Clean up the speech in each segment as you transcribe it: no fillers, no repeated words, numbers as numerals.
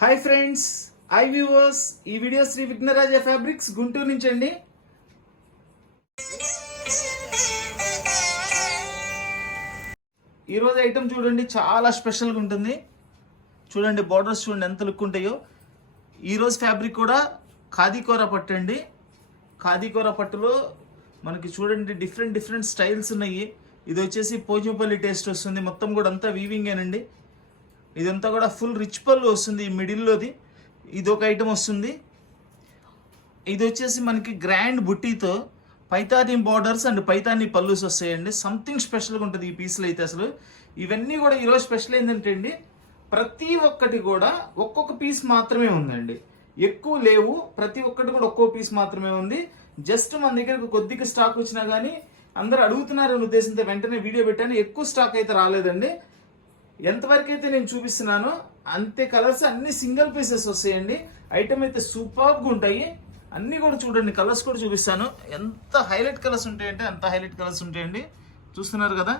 Hi friends, viewers, ఈ video Shri Vighnaraja fabrics Guntur నుంచి అండి. ఈరోజు ఐటమ్ చూడండి, చాలా స్పెషల్గా ఉంటుంది. చూడండి బార్డర్స్ చూడండి ఎంత లుక్ ఉంటాయో. ఈరోజు ఫ్యాబ్రిక్ కూడా ఖాదీకోర పట్టు అండి. ఖాదీకోర పట్టులో మనకి చూడండి డిఫరెంట్ స్టైల్స్ ఉన్నాయి. ఇది వచ్చేసి పోచంపల్లి టేస్ట్ వస్తుంది. మొత్తం కూడా అంతా వీవింగేనండి. ఇదంతా కూడా ఫుల్ రిచ్ పళ్ళు వస్తుంది. ఈ మిడిల్లోది ఇది ఒక ఐటమ్ వస్తుంది. ఇది వచ్చేసి మనకి గ్రాండ్ బుట్టీతో పైతానీ బార్డర్స్ అండ్ పైతానీ పళ్ళుస్ వస్తాయండి. సంథింగ్ స్పెషల్గా ఉంటుంది ఈ పీస్లో అయితే. అసలు ఇవన్నీ కూడా ఈరోజు స్పెషల్ ఏంటంటే అండి, ప్రతి ఒక్కటి కూడా ఒక్కొక్క పీస్ మాత్రమే ఉందండి, ఎక్కువ లేవు. ప్రతి ఒక్కటి కూడా ఒక్కో పీస్ మాత్రమే ఉంది. జస్ట్ మన దగ్గరకు కొద్దిగా స్టాక్ వచ్చినా కానీ అందరూ అడుగుతున్నారనే ఉద్దేశంతో వెంటనే వీడియో పెట్టాను. ఎక్కువ స్టాక్ అయితే రాలేదండి. ఎంతవరకు అయితే నేను చూపిస్తున్నానో అంతే కలర్స్ అన్ని సింగిల్ పీసెస్ వస్తాయండి. ఐటమ్ అయితే సూపర్గా ఉంటాయి. అన్నీ కూడా చూడండి, కలర్స్ కూడా చూపిస్తాను. ఎంత హైలైట్ కలర్స్ ఉంటాయంటే అంత హైలైట్ కలర్స్ ఉంటాయండి. చూస్తున్నారు కదా,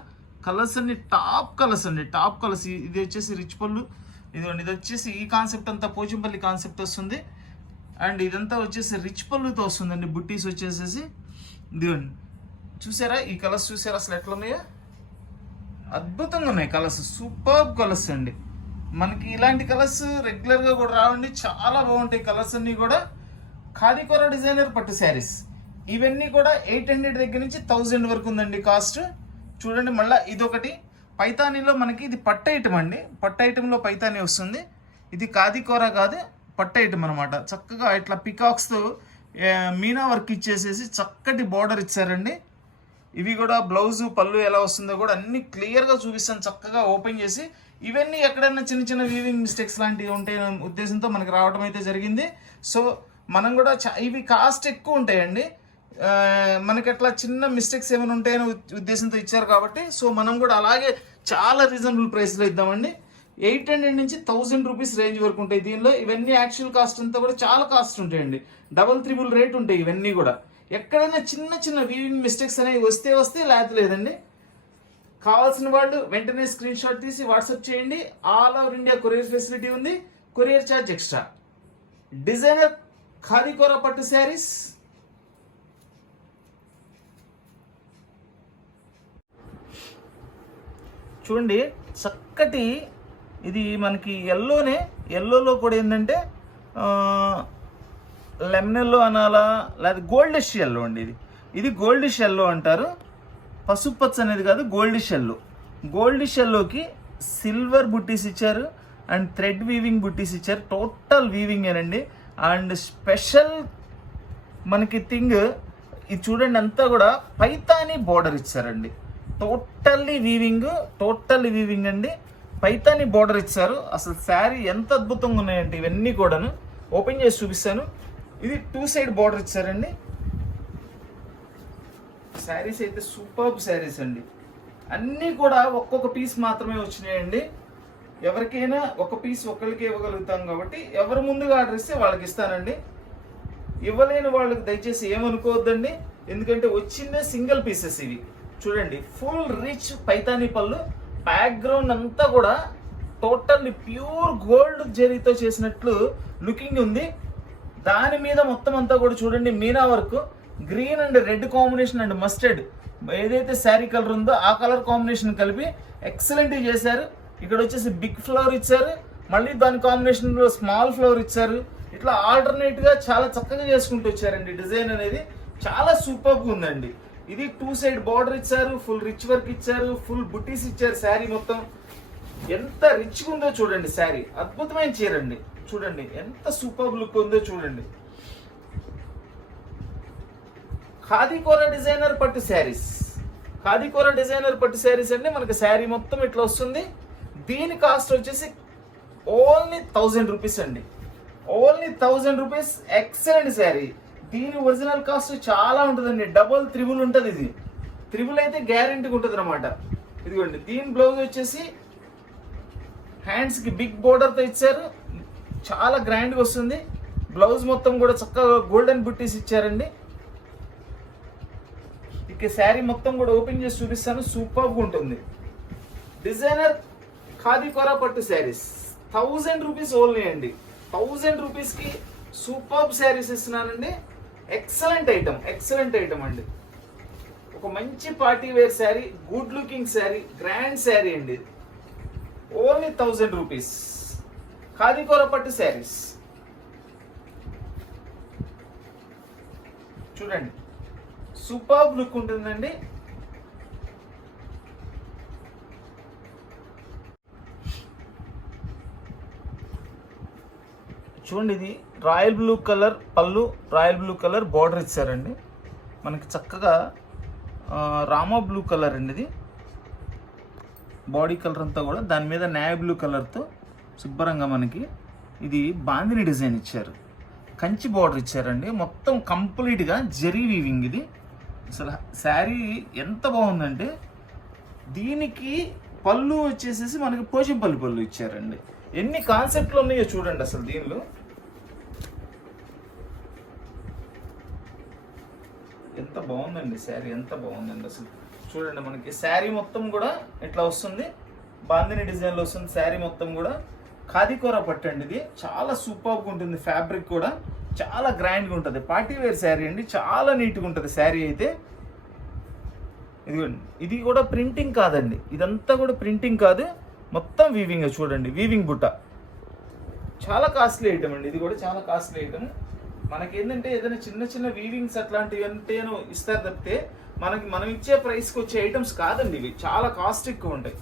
కలర్స్ అన్ని టాప్ కలర్స్ అండి, టాప్ కలర్స్. ఇది వచ్చేసి రిచ్ పళ్ళు, ఇదిగోండి. ఇది వచ్చేసి ఈ కాన్సెప్ట్ అంతా పోచంపల్లి కాన్సెప్ట్ వస్తుంది. అండ్ ఇదంతా వచ్చేసి రిచ్ పళ్ళుతో వస్తుందండి. బుట్టీస్ వచ్చేసేసి ఇదిగోండి. చూసారా ఈ కలర్స్, చూసారా అసలు ఎట్లా ఉన్నాయో? అద్భుతంగా ఉన్నాయి కలర్స్, సూపర్ కలర్స్ అండి. మనకి ఇలాంటి కలర్స్ రెగ్యులర్గా కూడా రావండి, చాలా బాగుంటాయి కలర్స్ అన్నీ కూడా. ఖాదీకోర డిజైనర్ పట్టు శారీస్ ఇవన్నీ కూడా 800 దగ్గర నుంచి 1000 వరకు ఉందండి కాస్ట్. చూడండి మళ్ళీ ఇదొకటి పైతానీలో మనకి ఇది పట్టు ఐటమ్ అండి. పట్టు ఐటెంలో పైతానీ వస్తుంది. ఇది ఖాదీకోర కాదు, పట్టు ఐటమ్ అనమాట. చక్కగా ఇట్లా పికాక్స్తో మీనా వర్క్ ఇచ్చేసేసి చక్కటి బార్డర్ ఇచ్చారండి. ఇవి కూడా బ్లౌజ్ పళ్ళు ఎలా వస్తుందో కూడా అన్ని క్లియర్గా చూపిస్తాను చక్కగా ఓపెన్ చేసి. ఇవన్నీ ఎక్కడైనా చిన్న వీవింగ్ మిస్టేక్స్ లాంటివి ఉంటాయి ఉద్దేశంతో మనకి రావడం అయితే జరిగింది. సో మనం కూడా ఇవి కాస్ట్ ఎక్కువ ఉంటాయండి. మనకి అట్లా చిన్న మిస్టేక్స్ ఏమైనా ఉంటాయనే ఉద్దేశంతో ఇచ్చారు కాబట్టి సో మనం కూడా అలాగే చాలా రీజనబుల్ ప్రైస్లో ఇద్దామండి. 800 నుంచి 1000 రూపీస్ రేంజ్ వరకు ఉంటాయి దీనిలో. ఇవన్నీ యాక్చువల్ కాస్ట్ అంతా కూడా చాలా కాస్ట్ ఉంటాయండి. 3 రేట్ ఉంటాయి ఇవన్నీ కూడా. ఎక్కడైనా చిన్న వీవింగ్ మిస్టేక్స్ అనేవి వస్తే లేదండి. కావాల్సిన వాళ్ళు వెంటనే స్క్రీన్ షాట్ తీసి వాట్సాప్ చేయండి. All over India courier facility ఉంది, కొరియర్ ఛార్జ్ ఎక్స్ట్రా. డిజైనర్ ఖాదీకోర పట్టు శారీస్ చూడండి, చక్కటి ఇది మనకి ఎల్లోలో కూడా ఏంటంటే లెమన్ ఎల్లో అనాలా లేదా గోల్డిష్ ఎల్లో అండి. ఇది గోల్డిష్ ఎల్లో అంటారు. పసుపు పచ్చ అనేది కాదు, గోల్డిష్ ఎల్లో. గోల్డిష్ ఎల్లోకి సిల్వర్ బుట్టీస్ ఇచ్చారు అండ్ థ్రెడ్ వీవింగ్ బుట్టీస్ ఇచ్చారు. టోటల్ వీవింగ్ ఏనండి. అండ్ స్పెషల్ మనకి థింగ్ ఇది చూడండి, అంతా కూడా పైతానీ బార్డర్ ఇచ్చారండి. టోటల్లీ వీవింగ్ అండి. పైతానీ బార్డర్ ఇచ్చారు. అసలు శారీ ఎంత అద్భుతంగా ఉన్నాయంటే ఇవన్నీ కూడాను. ఓపెన్ చేసి చూపిస్తాను. ఇది 2 సైడ్ బార్డర్ ఇచ్చారండి. శారీస్ అయితే సూపర్ శారీస్ అండి. అన్నీ కూడా ఒక్కొక్క పీస్ మాత్రమే వచ్చినాయండి. ఎవరికైనా ఒక పీస్ ఒక్కరికి ఇవ్వగలుగుతాం కాబట్టి ఎవరు ముందుగా ఆర్డర్ ఇస్తే వాళ్ళకి ఇస్తానండి. ఇవ్వలేని వాళ్ళకి దయచేసి ఏమనుకోవద్దండి, ఎందుకంటే వచ్చిందే సింగిల్ పీసెస్ ఇవి. చూడండి ఫుల్ రిచ్ పైతానీ పళ్ళు. బ్యాక్గ్రౌండ్ అంతా కూడా టోటల్లీ ప్యూర్ గోల్డ్ జరీతో చేసినట్లు లుకింగ్ ఉంది. దాని మీద మొత్తం అంతా కూడా చూడండి Meena work, green and red combination and mustard ఏదైతే శారీ కలర్ ఉందో ఆ కలర్ కాంబినేషన్ కలిపి ఎక్సలెంట్ చేశారు. ఇక్కడ వచ్చేసి బిగ్ ఫ్లవర్ ఇచ్చారు, మళ్ళీ దాని కాంబినేషన్లో స్మాల్ ఫ్లవర్ ఇచ్చారు. ఇట్లా ఆల్టర్నేట్గా చాలా చక్కగా చేసుకుంటూ వచ్చారండి. డిజైన్ అనేది చాలా సూపర్గా ఉందండి. ఇది 2 సైడ్ బార్డర్ ఇచ్చారు, ఫుల్ రిచ్ వర్క్ ఇచ్చారు, ఫుల్ బుటీస్ ఇచ్చారు. శారీ మొత్తం ఎంత రిచ్గా ఉందో చూడండి. శారీ అద్భుతమైన చీర అండి. చూడండి ఎంత సూపర్ లుక్ ఉందో చూడండి. ఖాదీకోర డిజైనర్ పట్టు శారీస్. ఖాదీకోర డిజైనర్ పట్టు శారీస్ అంటే మనకి శారీ మొత్తం ఇట్లా వస్తుంది. దీని కాస్ట్ వచ్చేసి ఓన్లీ 1000 రూపీస్ అండి. Only 1000 rupees. ఎక్సలెంట్ శారీ. దీని ఒరిజినల్ కాస్ట్ చాలా ఉంటుందండి. 3 ఉంటుంది. ఇది 3 అయితే గ్యారెంటీగా ఉంటుంది అనమాట. ఇదిగోండి దీని బ్లౌజ్ వచ్చేసి హ్యాండ్స్కి బిగ్ బోర్డర్తో ఇచ్చారు. చాలా గ్రాండ్గా వస్తుంది. బ్లౌజ్ మొత్తం కూడా చక్కగా గోల్డెన్ బుట్టీస్ ఇచ్చారండి. ఇక శారీ మొత్తం కూడా ఓపెన్ చేసి చూపిస్తాను. సూపర్గా ఉంటుంది. డిజైనర్ ఖాదీకోర పట్టు శారీస్ ₹1000 ఓన్లీ అండి. 1000 రూపీస్కి సూపర్ శారీస్ ఇస్తున్నానండి. ఎక్సలెంట్ ఐటమ్ అండి. ఒక మంచి party wear sari, good looking sari, grand sari అండి. ఓన్లీ ₹1000. ఖాదీ కూర పట్టు శారీస్ చూడండి, సూపర్ లుక్ ఉంటుందండి. చూడండి, ఇది రాయల్ బ్లూ కలర్ పళ్ళు, రాయల్ బ్లూ కలర్ బార్డర్ ఇచ్చారండి. మనకి చక్కగా రామా బ్లూ కలర్ అండి. ఇది బాడీ కలర్ అంతా కూడా దాని మీద నేవీ బ్లూ కలర్తో శుభ్రంగా మనకి ఇది బాందిని డిజైన్ ఇచ్చారు. కంచి బార్డర్ ఇచ్చారండి. మొత్తం కంప్లీట్గా జరీ వీవింగ్. ఇది అసలు శారీ ఎంత బాగుందంటే, దీనికి పళ్ళు వచ్చేసేసి మనకి పోచంపల్లి పళ్ళు ఇచ్చారండి. ఎన్ని కాన్సెప్ట్లు ఉన్నాయో చూడండి అసలు దీనిలో. ఎంత బాగుందండి శారీ, ఎంత బాగుందండి అసలు. చూడండి, మనకి శారీ మొత్తం కూడా ఇట్లా వస్తుంది, బాందిని డిజైన్లో వస్తుంది. శారీ మొత్తం కూడా ఖాదీ కూర పట్టండి. ఇది చాలా సూపర్గా ఉంటుంది. ఫ్యాబ్రిక్ కూడా చాలా గ్రాండ్గా ఉంటుంది. పార్టీ వేర్ శారీ అండి, చాలా నీట్గా ఉంటుంది శారీ అయితే. ఇదిగోండి, ఇది కూడా ప్రింటింగ్ కాదండి, ఇదంతా కూడా ప్రింటింగ్ కాదు, మొత్తం వీవింగ్. చూడండి, వీవింగ్ బుట్ట. చాలా కాస్ట్లీ ఐటమ్ అండి. ఇది కూడా చాలా కాస్ట్లీ ఐటమ్. మనకి ఏంటంటే ఏదైనా చిన్న చిన్న వీవింగ్స్ అట్లాంటివి అంటేనో ఇస్తారు తప్పితే మనం ఇచ్చే ప్రైస్కి వచ్చే ఐటమ్స్ కాదండి ఇవి. చాలా కాస్ట్ ఎక్కువ ఉంటాయి.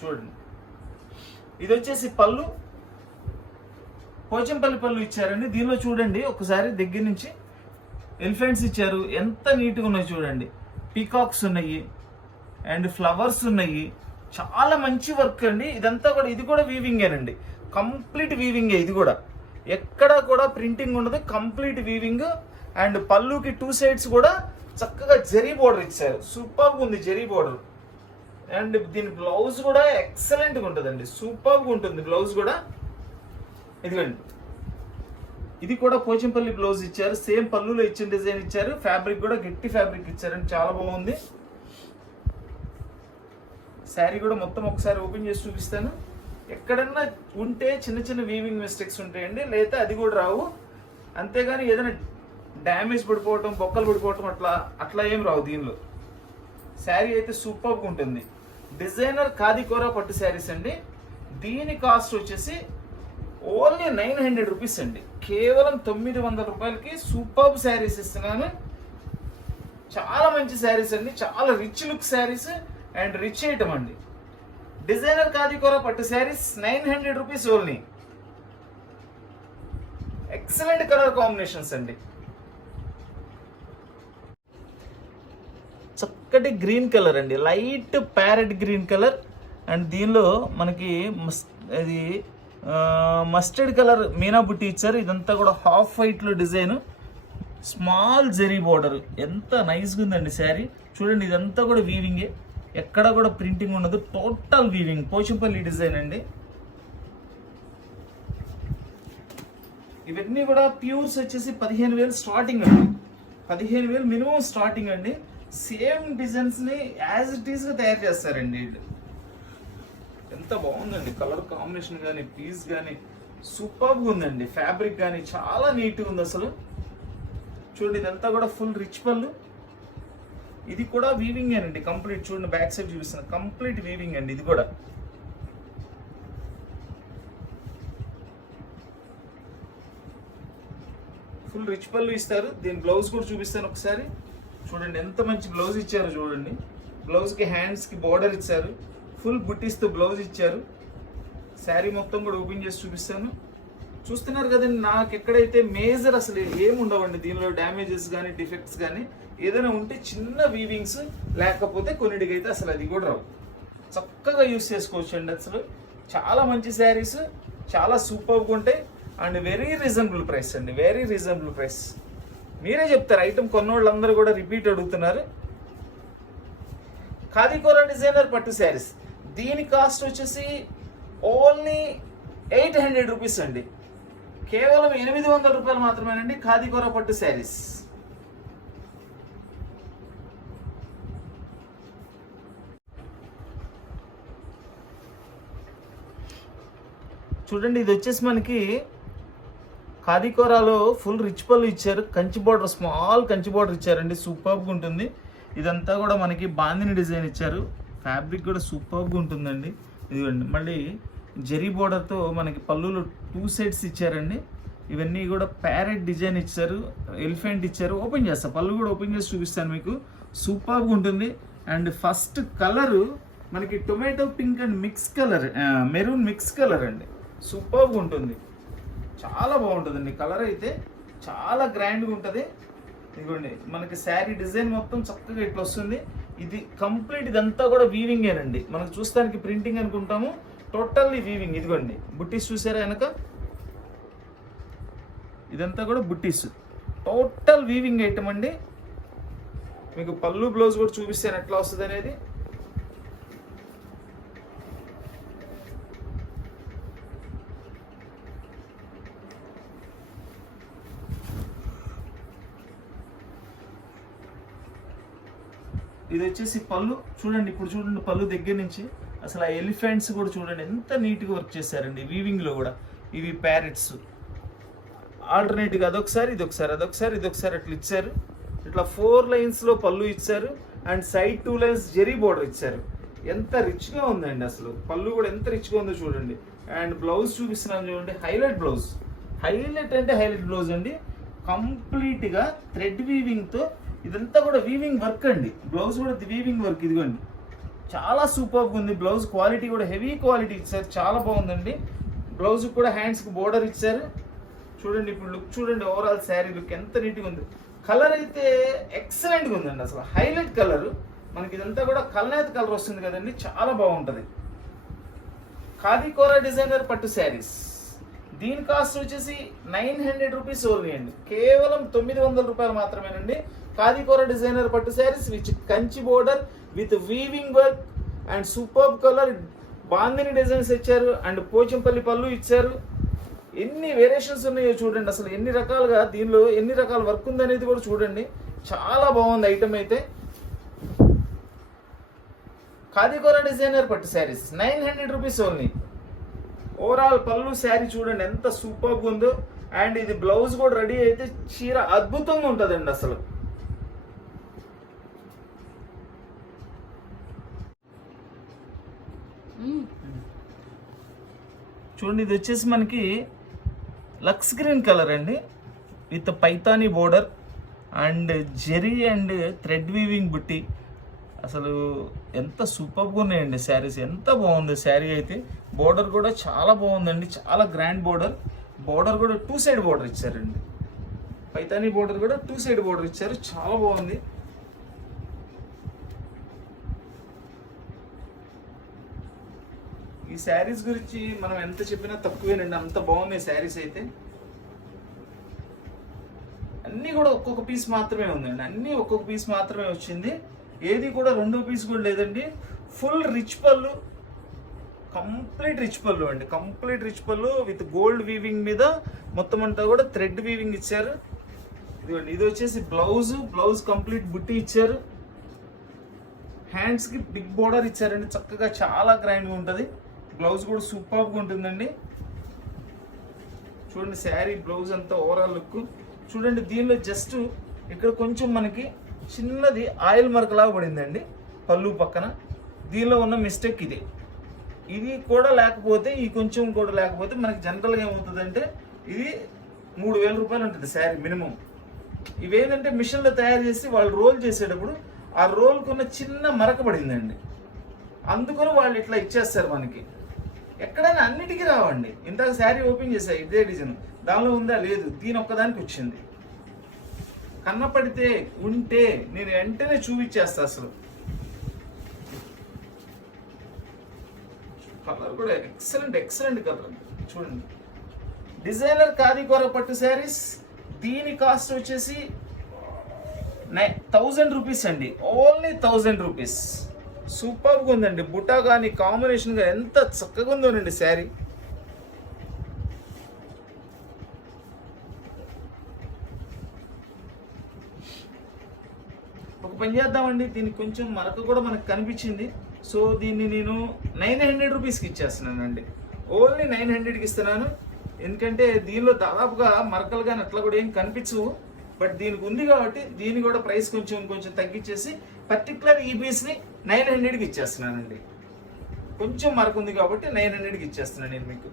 చూడండి, ఇది వచ్చేసి పళ్ళు, పోచంపల్లి పళ్ళు ఇచ్చారండి. దీనిలో చూడండి ఒకసారి దగ్గర నుంచి ఎలిఫెంట్స్ ఇచ్చారు, ఎంత నీట్గా ఉన్నాయి చూడండి. పీకాక్స్ ఉన్నాయి అండ్ ఫ్లవర్స్ ఉన్నాయి. చాలా మంచి వర్క్ అండి. ఇదంతా కూడా, ఇది కూడా వీవింగేనండి, కంప్లీట్ వీవింగే. ఇది కూడా ఎక్కడ కూడా ప్రింటింగ్ ఉండదు, కంప్లీట్ వీవింగ్. అండ్ పళ్ళుకి 2 సైడ్స్ కూడా చక్కగా జరీ బోర్డర్ ఇచ్చారు. సూపర్గా ఉంది జరీ బోర్డర్. అండ్ దీని బ్లౌజ్ కూడా ఎక్సలెంట్గా ఉంటుందండి, సూపర్గా ఉంటుంది బ్లౌజ్ కూడా. ఇదిగోండి, ఇది కూడా పోచంపల్లి బ్లౌజ్ ఇచ్చారు. సేమ్ పళ్ళులో ఇచ్చిన డిజైన్ ఇచ్చారు. ఫ్యాబ్రిక్ కూడా గట్టి ఫ్యాబ్రిక్ ఇచ్చారండి, చాలా బాగుంది. శారీ కూడా మొత్తం ఒకసారి ఓపెన్ చేసి చూపిస్తాను. ఎక్కడన్నా ఉంటే చిన్న చిన్న వీవింగ్ మిస్టేక్స్ ఉంటాయండి, లేదా అది కూడా రావు. అంతేగాని ఏదైనా డ్యామేజ్ పడిపోవటం, బొక్కలు పడిపోవటం అట్లా ఏం రావు దీనిలో. శారీ అయితే సూపర్గా ఉంటుంది. డిజైనర్ ఖాదీ కూర పట్టు శారీస్ అండి. దీని కాస్ట్ వచ్చేసి ఓన్లీ ₹900 అండి. కేవలం ₹900 సూపర్ శారీస్ ఇస్తున్నాను. చాలా మంచి శారీస్ అండి, చాలా rich look saris and rich item అండి. డిజైనర్ ఖాదీ కూర పట్టు saris ₹900 only. Excellent colour combinations అండి. చక్కటి గ్రీన్ కలర్ అండి, light parrot green colour. And దీనిలో మనకి ఇది మస్టర్డ్ కలర్ మీనా బుట్టి ఇచ్చారు. ఇదంతా కూడా హాఫ్ వైట్లో డిజైన్, స్మాల్ జెరీ బోర్డర్. ఎంత నైస్గా ఉందండి శారీ. చూడండి, ఇదంతా కూడా వీవింగే, ఎక్కడ కూడా ప్రింటింగ్ ఉండదు, టోటల్ వీవింగ్. పోచంపల్లి డిజైన్ అండి. ఇవన్నీ కూడా ప్యూర్స్ వచ్చేసి 15,000 స్టార్టింగ్ అండి. 15,000 మినిమం స్టార్టింగ్ అండి. సేమ్ డిజైన్స్ని యాజ్ ఇట్ ఈస్గా తయారు చేస్తారండి వీళ్ళు. ఎంత బాగుందండి కలర్ కాంబినేషన్ కానీ, పీస్ కానీ సూపర్గా ఉందండి. ఫ్యాబ్రిక్ కానీ చాలా నీట్గా ఉంది అసలు. చూడండి, ఇదంతా కూడా ఫుల్ రిచ్ పళ్ళు. ఇది కూడా వీవింగ్ అండి కంప్లీట్. చూడండి, బ్యాక్ సైడ్ చూపిస్తాను, కంప్లీట్ వీవింగ్ అండి. ఇది కూడా ఫుల్ రిచ్ పళ్ళు ఇస్తారు. దీని బ్లౌజ్ కూడా చూపిస్తాను ఒకసారి. చూడండి, ఎంత మంచి బ్లౌజ్ ఇచ్చారు చూడండి. బ్లౌజ్కి హ్యాండ్స్కి బార్డర్ ఇచ్చారు, ఫుల్ బుట్టీస్తో బ్లౌజ్ ఇచ్చారు. శారీ మొత్తం కూడా ఓపెన్ చేసి చూపిస్తాను. చూస్తున్నారు కదండి, నాకు ఎక్కడైతే మేజర్ అసలు ఏముండవండి దీనిలో. డ్యామేజెస్ కానీ, డిఫెక్ట్స్ కానీ ఏదైనా ఉంటే చిన్న వీవింగ్స్, లేకపోతే కొన్నిటికైతే అసలు అది కూడా రావు. చక్కగా యూస్ చేసుకోవచ్చు అండి. అసలు చాలా మంచి శారీస్, చాలా సూపర్గా ఉంటాయి. అండ్ వెరీ రీజనబుల్ ప్రైస్ అండి, వెరీ రీజనబుల్ ప్రైస్. మీరే చెప్తారు, ఐటమ్ కొన్నోళ్ళందరూ కూడా రిపీట్ అడుగుతున్నారు. ఖాదీ కూర డిజైనర్ పట్టు శారీస్, దీని కాస్ట్ వచ్చేసి ఓన్లీ ₹800 అండి. కేవలం ₹800 మాత్రమేనండి ఖాదీ కూర పట్టు శారీస్. చూడండి, ఇది వచ్చేసి మనకి ఖాదీకోరాలో ఫుల్ రిచ్ పళ్ళు ఇచ్చారు, Kanchi border, small Kanchi border ఇచ్చారండి, సూపర్గా ఉంటుంది. ఇదంతా కూడా మనకి బాందిని డిజైన్ ఇచ్చారు, ఫ్యాబ్రిక్ కూడా సూపర్గా ఉంటుందండి. ఇదిగోండి, మళ్ళీ జరీ బోర్డర్తో మనకి పళ్ళులు 2 సైడ్స్ ఇచ్చారండి. ఇవన్నీ కూడా ప్యారెట్ డిజైన్ ఇచ్చారు, ఎలిఫెంట్ ఇచ్చారు. ఓపెన్ చేస్తా, పళ్ళు కూడా ఓపెన్ చేసి చూపిస్తాను మీకు, సూపర్గా ఉంటుంది. అండ్ ఫస్ట్ కలరు మనకి tomato pink and mix colour, maroon mix colour అండి, సూపర్గా ఉంటుంది, చాలా బాగుంటుందండి. కలర్ అయితే చాలా గ్రాండ్గా ఉంటుంది. ఇదిగోండి, మనకి శారీ డిజైన్ మొత్తం చక్కగా ఇట్లా వస్తుంది. ఇది కంప్లీట్, ఇదంతా కూడా వీవింగేనండి. మనకు చూస్తానికి ప్రింటింగ్ అనుకుంటాము, టోటల్లీ వీవింగ్. ఇదిగోండి, బుట్టీస్ చూసారా వెనక, ఇదంతా కూడా బుట్టీస్, టోటల్ వీవింగ్ ఐటమ్ అండి. మీకు పళ్ళు బ్లౌజ్ కూడా చూపిస్తాను ఎట్లా వస్తుంది అనేది. ఇది వచ్చేసి పళ్ళు చూడండి, ఇప్పుడు చూడండి పళ్ళు దగ్గర నుంచి అసలు ఆ ఎలిఫెంట్స్ కూడా చూడండి ఎంత నీట్గా వర్క్ చేశారండి వీవింగ్లో కూడా. ఇవి ప్యారెట్స్ ఆల్టర్నేట్గా అదొకసారి ఇదొకసారి, అదొకసారి ఇదొకసారి అట్లా ఇచ్చారు. ఇట్లా 4 లైన్స్లో పళ్ళు ఇచ్చారు and side 2 lines zari border ఇచ్చారు. ఎంత రిచ్గా ఉందండి, అసలు పళ్ళు కూడా ఎంత రిచ్గా ఉందో చూడండి. అండ్ బ్లౌజ్ చూపిస్తున్నాను చూడండి, హైలైట్ బ్లౌజ్, హైలైట్ అంటే హైలైట్ బ్లౌజ్ అండి. కంప్లీట్గా థ్రెడ్ వీవింగ్తో, ఇదంతా కూడా వీవింగ్ వర్క్ అండి. బ్లౌజ్ కూడా వీవింగ్ వర్క్, ఇదిగోండి చాలా సూపర్గా ఉంది. బ్లౌజ్ క్వాలిటీ కూడా హెవీ క్వాలిటీ ఇచ్చారు, చాలా బాగుందండి. బ్లౌజ్ కూడా హ్యాండ్స్కి బోర్డర్ ఇచ్చారు. చూడండి ఇప్పుడు లుక్ చూడండి, ఓవరాల్ శారీ లుక్ ఎంత నీట్గా ఉంది. కలర్ అయితే ఎక్సలెంట్గా ఉందండి, అసలు హైలైట్ కలర్. మనకి ఇదంతా కూడా కల్నేత కలర్ వస్తుంది కదండి, చాలా బాగుంటుంది. ఖాదీకోరా డిజైనర్ పట్టు శారీస్, దీని కాస్ట్ వచ్చేసి 900 రూపీస్ ఓన్లీ అండి, కేవలం 900 రూపాయలు మాత్రమేనండి. ఖాదీకోరా డిజైనర్ పట్టు saris with Kanchi border with weaving work and super colour bandhani designs ఇచ్చారు అండ్ పోచంపల్లి పళ్ళు ఇచ్చారు. ఎన్ని వేరియేషన్స్ ఉన్నాయో చూడండి, అసలు ఎన్ని రకాలుగా దీనిలో ఎన్ని రకాల వర్క్ ఉందనేది కూడా చూడండి, చాలా బాగుంది ఐటమ్ అయితే. ఖాదీకోరా డిజైనర్ పట్టు శారీస్ 900 రూపీస్ ఓన్లీ. ఓవరాల్ పళ్ళు శారీ చూడండి ఎంత సూపర్గా ఉందో. అండ్ ఇది బ్లౌజ్ కూడా రెడీ అయితే చీర అద్భుతంగా ఉంటుందండి అసలు. చూడండి, ఇది వచ్చేసి మనకి లక్స్ గ్రీన్ కలర్ అండి, with Paithani border and zari and thread weaving బుట్టి. అసలు ఎంత సూపర్గా ఉన్నాయండి శారీస్, ఎంత బాగుంది శారీ అయితే. బోర్డర్ కూడా చాలా బాగుందండి, చాలా గ్రాండ్ బోర్డర్. బోర్డర్ కూడా 2 సైడ్ బోర్డర్ ఇచ్చారండి, పైతానీ బోర్డర్ కూడా 2 సైడ్ బోర్డర్ ఇచ్చారు, చాలా బాగుంది. ఈ శారీస్ గురించి మనం ఎంత చెప్పినా తక్కువేనండి, అంత బాగున్నాయి శారీస్ అయితే. అన్నీ కూడా ఒక్కొక్క పీస్ మాత్రమే ఉందండి, అన్నీ ఒక్కొక్క పీస్ మాత్రమే వచ్చింది, ఏది కూడా 2 పీస్ కూడా లేదండి. ఫుల్ రిచ్ పళ్ళు, కంప్లీట్ రిచ్ పళ్ళు అండి, కంప్లీట్ రిచ్ పళ్ళు విత్ గోల్డ్ వీవింగ్ మీద మొత్తం అంతా కూడా థ్రెడ్ వీవింగ్ ఇచ్చారు. ఇదిగోండి, ఇది వచ్చేసి బ్లౌజ్ కంప్లీట్ బుట్టి ఇచ్చారు. హ్యాండ్స్కి బిగ్ బోర్డర్ ఇచ్చారండి, చక్కగా చాలా గ్రాండ్గా ఉంటుంది. బ్లౌజ్ కూడా సూపర్గా ఉంటుందండి. చూడండి శారీ బ్లౌజ్ అంతా ఓవరాల్ లుక్ చూడండి. దీనిలో జస్ట్ ఇక్కడ కొంచెం మనకి చిన్నది ఆయిల్ మరక లాగా పడిందండి పళ్ళు పక్కన, దీనిలో ఉన్న మిస్టేక్ ఇదే. ఇది కూడా లేకపోతే, ఈ కొంచెం కూడా లేకపోతే మనకి జనరల్గా ఏమవుతుందంటే ఇది 3000 రూపాయలు ఉంటుంది శారీ మినిమం. ఇవేంటంటే మిషన్లో తయారు చేసి వాళ్ళు రోల్ చేసేటప్పుడు ఆ రోల్కున్న చిన్న మరక పడిందండి, అందుకని వాళ్ళు ఇట్లా ఇచ్చేస్తారు మనకి. ఎక్కడైనా అన్నిటికీ రావండి. ఇంతకు శారీ ఓపెన్ చేశా, ఇదే డిజైన్, దానిలో ఉందా లేదు, దీని ఒక్కదానికి వచ్చింది. కన్నపడితే ఉంటే నేను వెంటనే చూపించేస్తా. అసలు కలర్ కూడా ఎక్సలెంట్ కలర్ చూడండి. డిజైనర్ ఖాదీకోరా పట్టు శారీస్, దీని కాస్ట్ వచ్చేసి 1000 రూపీస్ అండి, ఓన్లీ 1000 రూపీస్. సూపర్గా ఉందండి, బుటా కానీ కాంబినేషన్గా ఎంత చక్కగా ఉందోనండి శారీ. ఒక పని చేద్దామండి, దీనికి కొంచెం మరక కూడా మనకు కనిపించింది, సో దీన్ని నేను 900 రూపీస్కి ఇచ్చేస్తున్నానండి. ఓన్లీ 900కి ఇస్తున్నాను. ఎందుకంటే దీనిలో దాదాపుగా మరకలు కానీ అట్లా కూడా ఏం కనిపించవు. బట్ దీనికి ఉంది కాబట్టి దీని కూడా ప్రైస్ కొంచెం తగ్గించేసి పర్టికులర్ ఈ పీస్ని 900కి ఇచ్చేస్తున్నానండి. కొంచెం మరకుంది కాబట్టి 900కి ఇచ్చేస్తున్నాను నేను మీకు.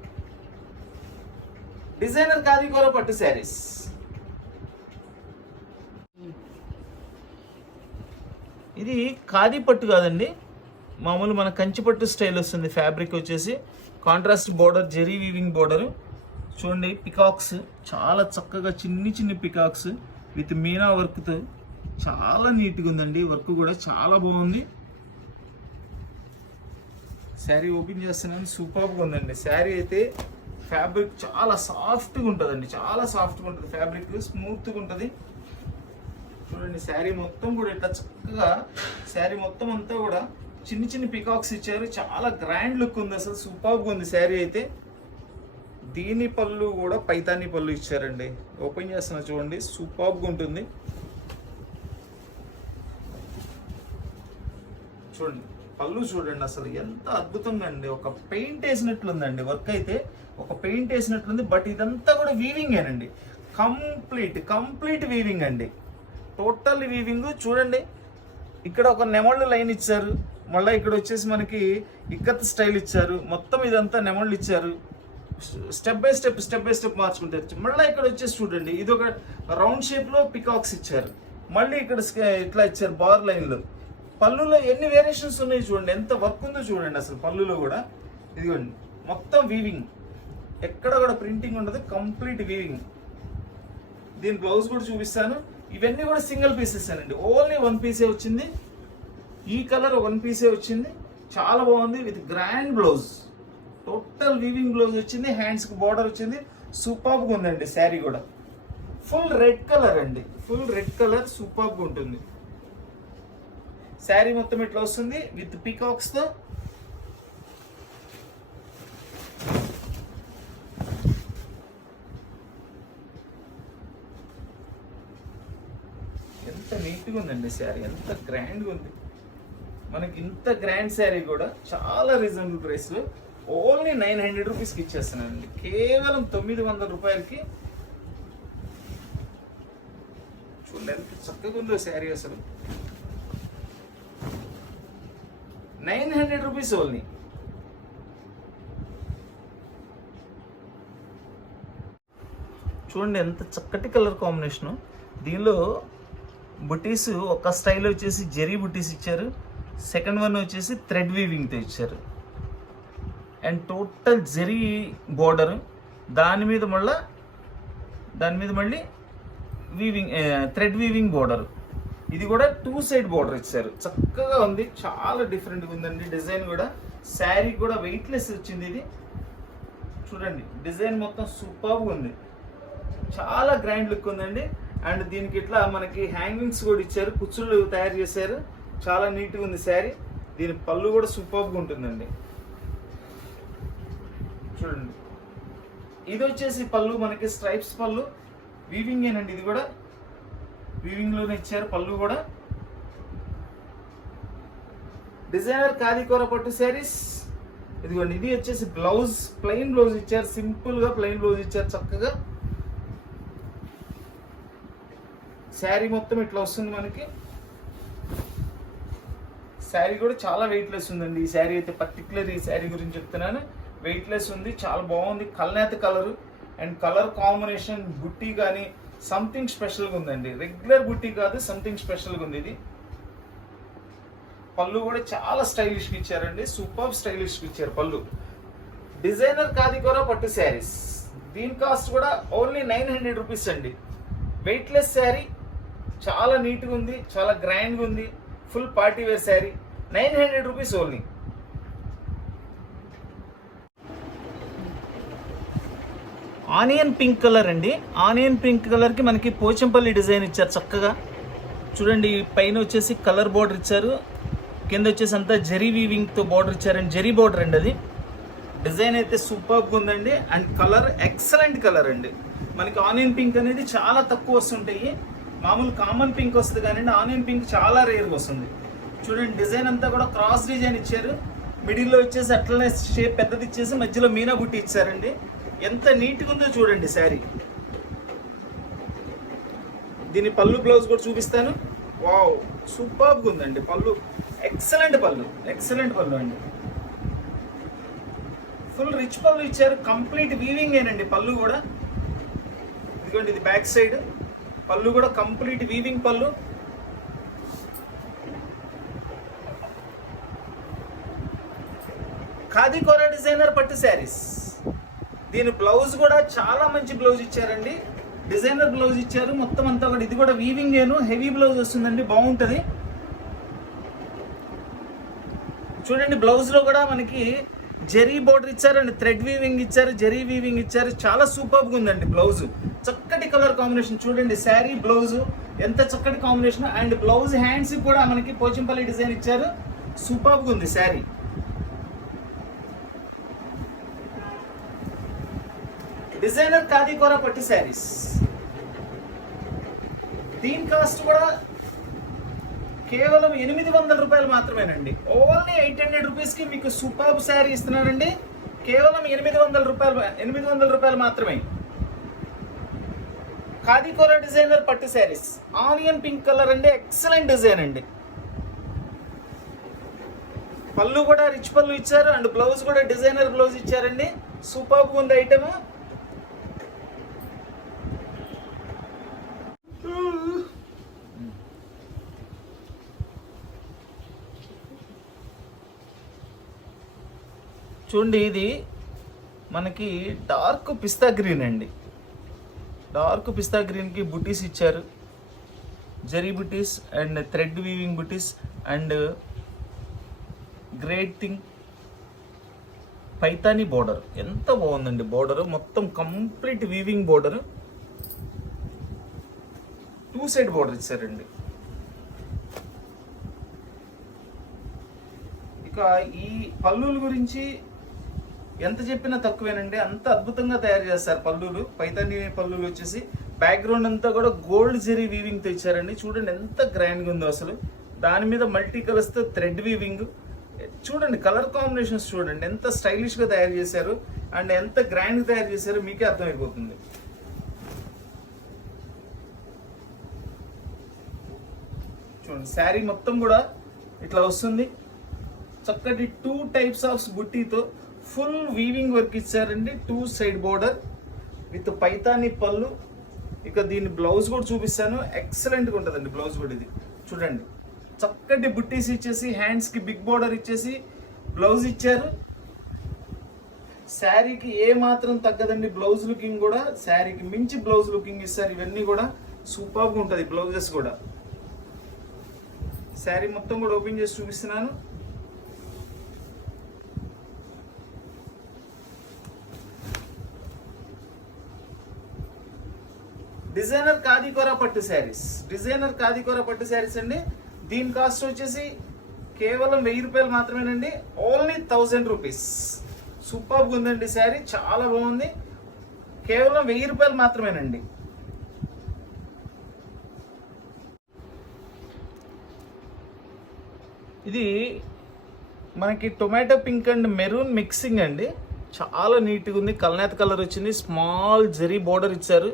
డిజైనర్ ఖాదీ కోరా పట్టు శారీస్. ఇది ఖాదీ పట్టు కాదండి, మామూలు మన కంచి పట్టు స్టైల్ వస్తుంది. ఫ్యాబ్రిక్ వచ్చేసి contrast border, zari weaving border. చూడండి పికాక్స్ చాలా చక్కగా చిన్ని పికాక్స్ విత్ మీనా వర్క్తో చాలా నీట్గా ఉందండి. వర్క్ కూడా చాలా బాగుంది. శారీ ఓపెన్ చేస్తున్నాను, సూపర్గా ఉందండి. శారీ అయితే ఫ్యాబ్రిక్ చాలా సాఫ్ట్గా ఉంటుందండి, చాలా సాఫ్ట్గా ఉంటుంది. ఫ్యాబ్రిక్ స్మూత్గా ఉంటుంది. చూడండి శారీ మొత్తం కూడా ఇట్లా చక్కగా శారీ మొత్తం అంతా కూడా చిన్ని పికాక్స్ ఇచ్చారు. చాలా గ్రాండ్ లుక్ ఉంది, అసలు సూపర్గా ఉంది శారీ అయితే. దీని పళ్ళు కూడా పైతాని పళ్ళు ఇచ్చారండి. ఓపెన్ చేస్తున్నా చూడండి, సూపర్గా ఉంటుంది. చూడండి పళ్ళు చూడండి, అసలు ఎంత అద్భుతంగా అండి. ఒక పెయింట్ వేసినట్లుందండి వర్క్ అయితే, ఒక పెయింట్ వేసినట్లుంది. బట్ ఇదంతా కూడా వీవింగేనండి, కంప్లీట్ వీవింగ్ అండి, టోటల్ వీవింగ్. చూడండి ఇక్కడ ఒక నెమళ్ళు లైన్ ఇచ్చారు, మళ్ళీ ఇక్కడ వచ్చేసి మనకి ఇక్కత్ స్టైల్ ఇచ్చారు. మొత్తం ఇదంతా నెమళ్ళు ఇచ్చారు. స్టెప్ బై స్టెప్ మార్చుకుంటారు. మళ్ళీ ఇక్కడ వచ్చేసి చూడండి ఇది ఒక రౌండ్ షేప్లో పికాక్స్ ఇచ్చారు. మళ్ళీ ఇక్కడ ఇట్లా ఇచ్చారు బార్ లైన్లో. పళ్ళులో ఎన్ని వేరియేషన్స్ ఉన్నాయి చూడండి, ఎంత వర్క్ ఉందో చూడండి. అసలు పళ్ళులో కూడా ఇదిగోండి మొత్తం వీవింగ్, ఎక్కడ కూడా ప్రింటింగ్ ఉండదు, కంప్లీట్ వీవింగ్. దీని బ్లౌజ్ కూడా చూపిస్తాను. ఇవన్నీ కూడా సింగిల్ పీసెస్ అండి, ఓన్లీ 1 పీసే వచ్చింది. ఈ కలర్ 1 పీసే వచ్చింది, చాలా బాగుంది. With grand blouse, total weaving blouse వచ్చింది. హ్యాండ్స్కి బార్డర్ వచ్చింది, సూపర్గా ఉందండి. శారీ కూడా ఫుల్ రెడ్ కలర్ అండి, ఫుల్ రెడ్ కలర్, సూపర్గా ఉంటుంది. శారీ మొత్తం ఇట్లా వస్తుంది విత్ పీకాక్స్తో. ఎంత నీట్గా ఉందండి శారీ, ఎంత గ్రాండ్గా ఉంది. మనకి ఇంత గ్రాండ్ శారీ కూడా చాలా రీజనబుల్ ప్రైస్లో ఓన్లీ 900 రూపీస్కి ఇచ్చేస్తున్నానండి. కేవలం 900 రూపాయలకి. చూడండి ఎంత చక్కగా ఉందో శారీ, అసలు 900 రూపీస్ ఓన్లీ. చూడండి ఎంత చక్కటి కలర్ కాంబినేషను. దీనిలో బుటీస్ ఒక స్టైల్ వచ్చేసి జెరీ బుటీస్ ఇచ్చారు, సెకండ్ వన్ వచ్చేసి థ్రెడ్ వీవింగ్తో ఇచ్చారు. అండ్ టోటల్ జెరీ బోర్డర్, దాని మీద మళ్ళీ వీవింగ్, థ్రెడ్ వీవింగ్ బోర్డర్. ఇది కూడా 2 సైడ్ బోర్డర్ ఇచ్చారు, చక్కగా ఉంది, చాలా డిఫరెంట్గా ఉందండి. డిజైన్ కూడా శారీ కూడా వెయిట్లెస్ వచ్చింది. ఇది చూడండి డిజైన్ మొత్తం సూపర్గా ఉంది, చాలా గ్రాండ్ లుక్ ఉందండి. అండ్ దీనికి ఇట్లా మనకి హ్యాంగింగ్స్ కూడా ఇచ్చారు, కుచ్చుళ్ళు తయారు చేశారు, చాలా నీట్గా ఉంది శారీ. దీని పళ్ళు కూడా సూపర్గా ఉంటుందండి. చూడండి ఇది వచ్చేసి పళ్ళు మనకి స్ట్రైప్స్ పళ్ళు, వీవింగ్ ఏనండి. ఇది కూడా వీవింగ్ లోనే ఇచ్చారు పళ్ళు కూడా. డిజైనర్ ఖాదీ కోరా పట్టు శారీస్. ఇదిగోండి ఇది వచ్చేసి బ్లౌజ్, ప్లెయిన్ బ్లౌజ్ ఇచ్చారు, సింపుల్ గా ప్లెయిన్ బ్లౌజ్ ఇచ్చారు చక్కగా. శారీ మొత్తం ఇట్లా వస్తుంది మనకి. శారీ కూడా చాలా వెయిట్లెస్ ఉందండి. ఈ శారీ అయితే పర్టికులర్ ఈ శారీ గురించి చెప్తున్నాను, వెయిట్లెస్ ఉంది, చాలా బాగుంది. కల్నేత కలర్ అండ్ కలర్ కాంబినేషన్, బుట్టి కానీ సంథింగ్ స్పెషల్గా ఉందండి. రెగ్యులర్ బుట్టి కాదు, సంథింగ్ స్పెషల్గా ఉంది ఇది. పళ్ళు కూడా చాలా స్టైలిష్గా ఇచ్చారండి, సూపర్ స్టైలిష్గా ఇచ్చారు పళ్ళు. డిజైనర్ ఖాదీ కోరా పట్టు శారీస్. దీని కాస్ట్ కూడా ఓన్లీ 900 రూపీస్ అండి. వెయిట్లెస్ శారీ, చాలా నీట్గా ఉంది, చాలా గ్రాండ్గా ఉంది, full party wear sari. 900 rupees only. Onion pink colour అండి. ఆనియన్ పింక్ కలర్కి మనకి పోచంపల్లి డిజైన్ ఇచ్చారు చక్కగా. చూడండి పైన వచ్చేసి కలర్ బార్డర్ ఇచ్చారు, కింద వచ్చేసి అంతా జెరీ వీవింగ్తో బార్డర్ ఇచ్చారండి, జెరీ బార్డర్ అండి అది. డిజైన్ అయితే సూపర్గా ఉందండి. అండ్ కలర్ ఎక్సలెంట్ కలర్ అండి. మనకి ఆనియన్ పింక్ అనేది చాలా తక్కువ వస్తుంటాయి, మామూలు కామన్ పింక్ వస్తుంది కానీ ఆనియన్ పింక్ చాలా రేర్గా వస్తుంది. చూడండి డిజైన్ అంతా కూడా క్రాస్ డిజైన్ ఇచ్చారు, మిడిల్లో వచ్చేసి అట్లనే షేప్ పెద్దది ఇచ్చేసి మధ్యలో మీనా బుట్టి ఇచ్చారండి. ఎంత నీట్గా ఉందో చూడండి శారీ. దీని పళ్ళు బ్లౌజ్ కూడా చూపిస్తాను. వావ్, సూపర్గా ఉందండి పళ్ళు. ఎక్సలెంట్ పళ్ళు అండి. ఫుల్ రిచ్ పళ్ళు ఇచ్చారు. కంప్లీట్ వీవింగ్ ఏనండి పళ్ళు కూడా. ఇదిగోండి, ఇది బ్యాక్ సైడ్ పళ్ళు కూడా కంప్లీట్ వీవింగ్ పళ్ళు. ఖాదీ కోరా డిజైనర్ పట్టు శారీస్. దీని బ్లౌజ్ కూడా చాలా మంచి బ్లౌజ్ ఇచ్చారండి. డిజైనర్ బ్లౌజ్ ఇచ్చారు మొత్తం అంతా కూడా. ఇది కూడా వీవింగ్ ఏను హెవీ బ్లౌజ్ వస్తుందండి, బాగుంటుంది. చూడండి, బ్లౌజ్ లో కూడా మనకి జెరీ బోర్డర్ ఇచ్చారు అండ్ థ్రెడ్ వీవింగ్ ఇచ్చారు, జెరీ వీవింగ్ ఇచ్చారు. చాలా సూపర్గా ఉందండి బ్లౌజ్. చక్కటి కలర్ కాంబినేషన్. చూడండి శారీ బ్లౌజ్ ఎంత చక్కటి కాంబినేషన్. అండ్ బ్లౌజ్ హ్యాండ్స్ కూడా మనకి పోచంపల్లి డిజైన్ ఇచ్చారు. సూపర్గా ఉంది శారీ. డిజైనర్ ఖాదీ కోరా పట్టు శారీస్. దీని కాస్ట్ కూడా కేవలం 800 రూపాయలు మాత్రమేనండి. ఓన్లీ 800 రూపీస్కి మీకు సూపర్ శారీ ఇస్తున్నానండి. కేవలం 800 రూపాయలు మాత్రమే. ఖాదీ కోరా డిజైనర్ పట్టు శారీస్. ఆనియన్ పింక్ కలర్ అండి, ఎక్సలెంట్ డిజైన్ అండి. పళ్ళు కూడా రిచ్ పళ్ళు ఇచ్చారు అండ్ బ్లౌజ్ కూడా డిజైనర్ బ్లౌజ్ ఇచ్చారండి. సూపర్గా ఉంది ఐటమ్. చూడండి, ఇది మనకి డార్క్ పిస్తా గ్రీన్ అండి. డార్క్ పిస్తా గ్రీన్కి బుటీస్ ఇచ్చారు, జరీ బుటీస్ and thread weaving buttis and great thing Paithani border. ఎంత బాగుందండి బోర్డర్, మొత్తం complete weaving border. 2 side border ఇచ్చారండి. ఇక ఈ పళ్ళుల గురించి ఎంత చెప్పినా తక్కువేనండి. అంత అద్భుతంగా తయారు చేస్తారు పళ్ళులు. పైతానీ పళ్ళులు వచ్చేసి బ్యాక్గ్రౌండ్ అంతా కూడా గోల్డ్ జెరీ వీవింగ్తో ఇచ్చారండి. చూడండి ఎంత గ్రాండ్గా ఉందో అసలు. దాని మీద మల్టీ కలర్స్తో థ్రెడ్ వీవింగ్. చూడండి కలర్ కాంబినేషన్స్ చూడండి ఎంత స్టైలిష్గా తయారు చేశారు అండ్ ఎంత గ్రాండ్గా తయారు చేశారో మీకే అర్థమైపోతుంది. చూడండి శారీ మొత్తం కూడా ఇట్లా వస్తుంది. చక్కటి 2 టైప్స్ ఆఫ్ బుట్టీతో ఫుల్ వీవింగ్ వర్క్ ఇచ్చారండి. 2 సైడ్ బోర్డర్ విత్ పైతానీ పళ్ళు. ఇక దీని బ్లౌజ్ కూడా చూపిస్తాను. ఎక్సలెంట్గా ఉంటుందండి బ్లౌజ్ కూడా. ఇది చూడండి చక్కటి బుట్టీస్ ఇచ్చేసి హ్యాండ్స్కి బిగ్ బోర్డర్ ఇచ్చేసి బ్లౌజ్ ఇచ్చారు. శారీకి ఏ మాత్రం తగ్గదండి బ్లౌజ్ లుకింగ్ కూడా. శారీకి మించి బ్లౌజ్ లుకింగ్ ఇస్తారు. ఇవన్నీ కూడా సూపర్గా ఉంటుంది బ్లౌజెస్ కూడా. శారీ మొత్తం కూడా ఓపెన్ చేసి చూపిస్తున్నాను. డిజైనర్ ఖాదీ కోరా పట్టు శారీస్. డిజైనర్ ఖాదీ కోరా పట్టు శారీస్ అండి. దీని కాస్ట్ వచ్చేసి కేవలం 1000 రూపాయలు మాత్రమేనండి. Only 1000 rupees. సూపర్గా ఉందండి శారీ, చాలా బాగుంది. కేవలం 1000 రూపాయలు మాత్రమేనండి. ఇది మనకి tomato pink and maroon mixing అండి. చాలా నీట్గా ఉంది. కల్నేత కలర్ వచ్చింది. స్మాల్ జెరీ బోర్డర్ ఇచ్చారు.